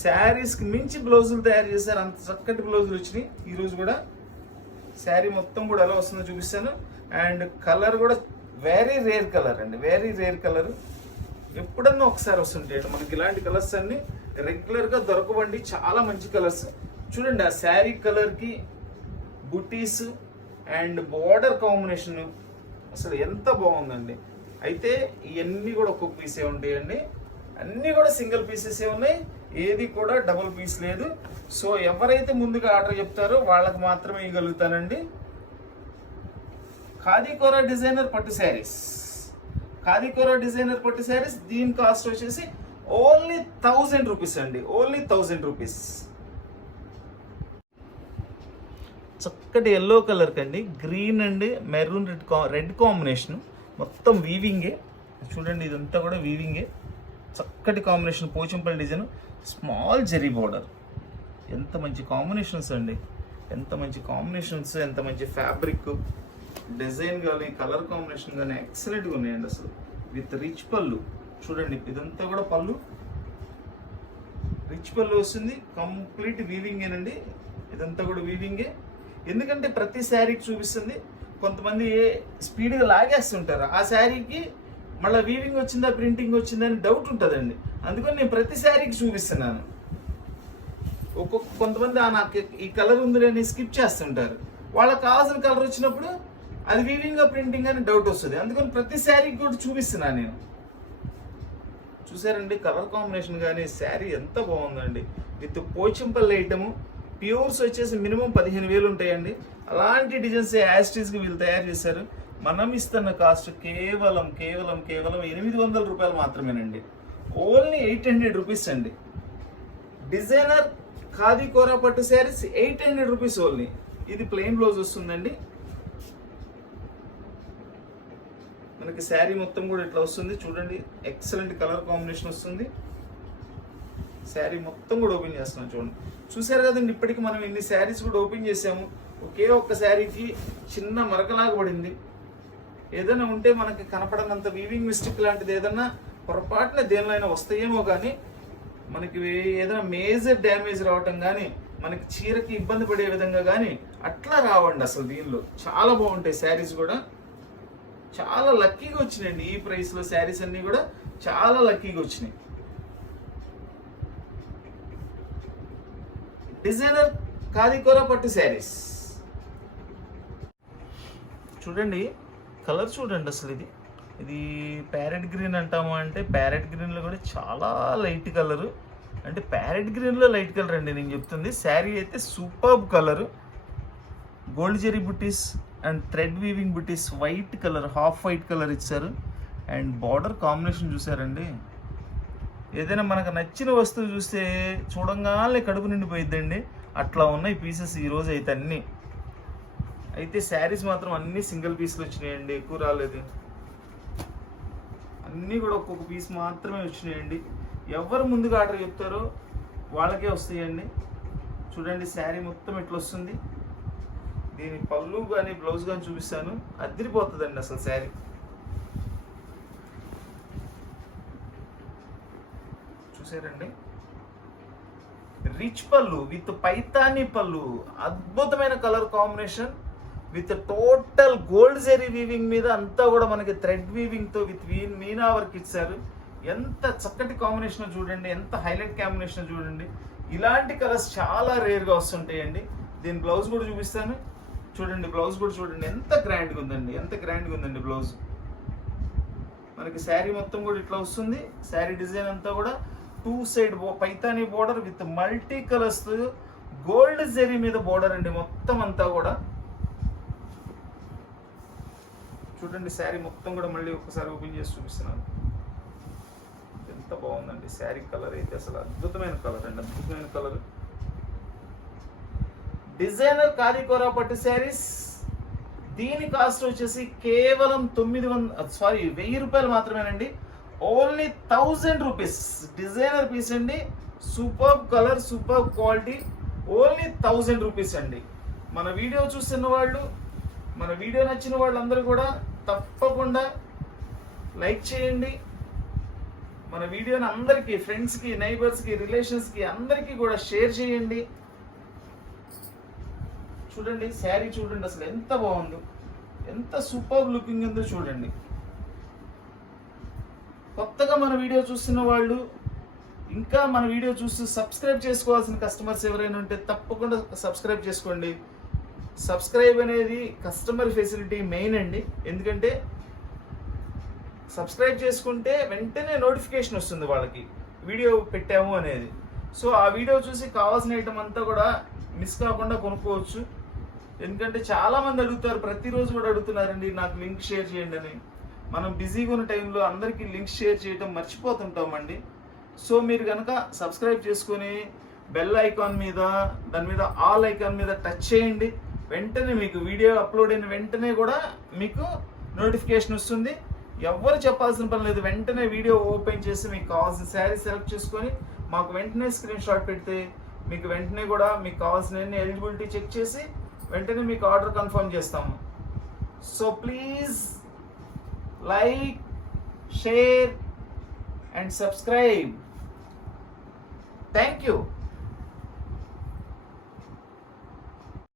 శారీస్కి మించి బ్లౌజులు తయారు చేశారు, అంత చక్కటి బ్లౌజులు వచ్చినాయి. ఈరోజు కూడా శారీ మొత్తం కూడా ఎలా వస్తుందో చూపిస్తాను. అండ్ కలర్ కూడా వెరీ రేర్ కలర్ అండి, వెరీ రేర్ కలర్. ఎప్పుడన్నా ఒకసారి వస్తుంటాయి మనకి ఇలాంటి కలర్స్ అన్ని, రెగ్యులర్గా దొరకవండి. చాలా మంచి కలర్స్ చూడండి. ఆ శారీ కలర్కి బుటీస్ అండ్ బోర్డర్ కాంబినేషన్ అసలు ఎంత బాగుందండి. అయితే ఇవన్నీ కూడా ఒక్కొక్క పీసే ఉంటాయండి, అన్నీ కూడా సింగిల్ పీసెసే ఉన్నాయి, ఏది కూడా డబుల్ పీస్ లేదు. సో ఎవరైతే ముందుగా ఆర్డర్ చెప్తారో వాళ్ళకి మాత్రమే ఇవ్వగలుగుతానండి. ఖాదీకోర డిజైనర్ పట్టు శారీస్, దీని కాస్ట్ వచ్చేసి ఓన్లీ 1000 రూపీస్ అండి, ఓన్లీ 1000 రూపీస్. చక్కటి ఎల్లో కలర్ కండి, green and maroon red combination, మొత్తం వీవింగే. చూడండి ఇదంతా కూడా వీవింగే, చక్కటి combination. Pochampally design, small zari border. ఎంత మంచి కాంబినేషన్స్ అండి, ఎంత మంచి ఫ్యాబ్రిక్ డిజైన్ కానీ కలర్ కాంబినేషన్ కానీ ఎక్సలెంట్గా ఉన్నాయండి అసలు. విత్ రిచ్ పళ్ళు చూడండి, ఇదంతా కూడా పళ్ళు రిచ్ పళ్ళు వస్తుంది. కంప్లీట్ వీవింగేనండి, ఇదంతా కూడా వీవింగే. ఎందుకంటే ప్రతి శారీకి చూపిస్తుంది. కొంతమంది స్పీడ్గా లాగేస్తుంటారు, ఆ శారీకి మళ్ళీ వీవింగ్ వచ్చిందా ప్రింటింగ్ వచ్చిందా అని డౌట్ ఉంటుందండి. అందుకని నేను ప్రతి శారీకి చూపిస్తున్నాను. కొంతమంది నాకు ఈ కలర్ ఉంది అని స్కిప్ చేస్తుంటారు. వాళ్ళకి కావాల్సిన కలర్ వచ్చినప్పుడు అది వీవింగ్ ప్రింటింగ్ అని డౌట్ వస్తుంది. అందుకని ప్రతి శారీకి కూడా చూపిస్తున్నాను నేను. చూసారండి కలర్ కాంబినేషన్ కానీ శారీ ఎంత బాగుందండి. విత్ పోచంపల్లి ఐటము, ప్యూర్స్ వచ్చేసి మినిమం 15,000 ఉంటాయండి. అలాంటి డిజైన్స్ యాస్టీస్కి వీళ్ళు తయారు చేశారు. మనం ఇస్తున్న కాస్ట్ కేవలం 800 రూపాయలు మాత్రమేనండి, ఓన్లీ 800 రూపీస్ అండి. డిజైనర్ ఖాదీకోర పట్టు శారీస్ 800 రూపీస్ ఓన్లీ. ఇది ప్లెయిన్ బ్లౌజ్ వస్తుందండి. మనకి శారీ మొత్తం కూడా ఇట్లా వస్తుంది చూడండి, ఎక్సలెంట్ కలర్ కాంబినేషన్ వస్తుంది. శారీ మొత్తం కూడా ఓపెన్ చేస్తున్నాం చూడండి. చూసారు కదండి, ఇప్పటికి మనం ఇన్ని శారీస్ కూడా ఓపెన్ చేసాము. ఒకే ఒక్క శారీకి చిన్న మరకలాగా పడింది. ఏదైనా ఉంటే మనకి కనపడనంత వీవింగ్ మిస్టేక్ లాంటిది ఏదైనా పొరపాటున దేనిలో వస్తాయేమో, కానీ మనకి ఏదైనా మేజర్ డ్యామేజ్ రావటం కానీ, మనకి చీరకి ఇబ్బంది పడే విధంగా కానీ అట్లా రావండి. అసలు దీనిలో చాలా బాగుంటాయి శారీస్ కూడా. చాలా లక్కీగా వచ్చినాయండి ఈ ప్రైస్లో శారీస్ అన్నీ కూడా చాలా లక్కీగా వచ్చినాయి. డిజైనర్ కాదికోరా పట్టు శారీస్ చూడండి. కలర్ చూడండి అసలు ఇది ప్యారెట్ గ్రీన్ అంటాము. అంటే ప్యారెట్ గ్రీన్లో కూడా చాలా లైట్ కలరు. అంటే ప్యారెట్ గ్రీన్లో లైట్ కలర్ అండి నేను చెప్తుంది. శారీ అయితే superb colour. Gold zari buttis and thread weaving buttis, white colour, half white colour ఇచ్చారు. అండ్ బార్డర్ కాంబినేషన్ చూసారండి. ఏదైనా మనకు నచ్చిన వస్తువు చూస్తే చూడంగానే కడుపు నిండిపోయిద్దండి. అట్లా ఉన్నాయి పీసెస్ ఈరోజు అయితే అన్నీ. అయితే శారీస్ మాత్రం అన్నీ సింగిల్ పీస్లు వచ్చినాయండి, ఎక్కువ రాలేదు. అన్నీ కూడా ఒక్కొక్క పీస్ మాత్రమే వచ్చినాయండి. ఎవరు ముందుగా ఆర్డర్ చెప్తారో వాళ్ళకే వస్తాయండి. చూడండి శారీ మొత్తం ఎట్లా వస్తుంది. దీని పళ్ళు కానీ బ్లౌజ్ కానీ చూపిస్తాను, అదిరిపోతుందండి అసలు శారీ. చూసారండి, రిచ్ పళ్ళు విత్ పైతానీ పళ్ళు, అద్భుతమైన colour combination with total gold zari weaving మీద అంతా కూడా మనకి థ్రెడ్ వీవింగ్ తో విత్ మీనా వర్క్ ఇచ్చారు. ఎంత చక్కటి కాంబినేషన్ చూడండి, ఎంత హైలైట్ కాంబినేషన్ చూడండి. ఇలాంటి కలర్స్ చాలా రేర్గా వస్తుంటాయండి. దీని బ్లౌజ్ కూడా చూపిస్తాను చూడండి. బ్లౌజ్ కూడా చూడండి ఎంత గ్రాండ్గా ఉందండి, ఎంత గ్రాండ్గా ఉందండి బ్లౌజ్. మనకి శారీ మొత్తం కూడా ఇట్లా వస్తుంది. శారీ డిజైన్ అంతా కూడా 2 side Paithani border with multi colours gold zari మీద బోర్డర్ అండి మొత్తం అంతా కూడా. చూడండి శారీ మొత్తం కూడా మళ్ళీ ఒకసారి ఓపెన్ చేసి చూపిస్తున్నాను. ఎంత బాగుందండి శారీ కలర్ అయితే, అసలు అద్భుతమైన కలర్ అండి, అద్భుతమైన కలర్. డిజైనర్ కాదికోరా పట్టు శారీస్. దీని కాస్ట్ వచ్చేసి కేవలం 1000 రూపాయలు మాత్రమేనండి. Only 1000 rupees. డిజైనర్ పీస్ అండి, super colour, super quality. Only 1000 rupees అండి. మన వీడియో చూస్తున్న వాళ్ళు, మన వీడియో నచ్చిన వాళ్ళందరూ కూడా తప్పకుండా లైక్ చేయండి. మన వీడియోని అందరికీ, ఫ్రెండ్స్కి, నైబర్స్కి, రిలేషన్స్కి అందరికీ కూడా షేర్ చేయండి. చూడండి శారీ చూడండి అసలు ఎంత బాగుందో, ఎంత సూపర్ లుకింగ్ ఉందో చూడండి. కొత్తగా మన వీడియో చూస్తున్న వాళ్ళు, ఇంకా మన వీడియో చూస్తూ సబ్స్క్రైబ్ చేసుకోవాల్సిన కస్టమర్స్ ఎవరైనా ఉంటే తప్పకుండా సబ్స్క్రైబ్ చేసుకోండి. సబ్స్క్రైబ్ అనేది కస్టమర్ ఫెసిలిటీ మెయిన్ అండి. ఎందుకంటే సబ్స్క్రైబ్ చేసుకుంటే వెంటనే నోటిఫికేషన్ వస్తుంది వాళ్ళకి వీడియో పెట్టాము అనేది. సో ఆ వీడియో చూసి కావాల్సిన ఐటమ్ అంతా కూడా మిస్ కాకుండా కొనుక్కోవచ్చు. ఎందుకంటే చాలామంది అడుగుతారు, ప్రతిరోజు కూడా అడుగుతున్నారండి నాకు లింక్ షేర్ చేయండి అని. మనం బిజీగా ఉన్న టైంలో అందరికీ లింక్ షేర్ చేయడం మర్చిపోతుంటామండి. సో మీరు కనుక సబ్స్క్రైబ్ చేసుకొని బెల్ ఐకాన్ మీద, దాని మీద ఆల్ ఐకాన్ మీద టచ్ చేయండి. వెంటనే మీకు వీడియో అప్లోడ్ అయిన వెంటనే కూడా మీకు నోటిఫికేషన్ వస్తుంది. ఎవరు చెప్పాల్సిన పని లేదు. వెంటనే వీడియో ఓపెన్ చేసి మీకు కావాల్సిన శారీ సెలెక్ట్ చేసుకొని మాకు వెంటనే స్క్రీన్ షాట్ పెడితే మీకు వెంటనే కూడా మీకు కావాల్సిన ఎలిజిబిలిటీ చెక్ చేసి వెంటనే మీకు ఆర్డర్ కన్ఫర్మ్ చేస్తాము. So please like, share and subscribe. Thank you.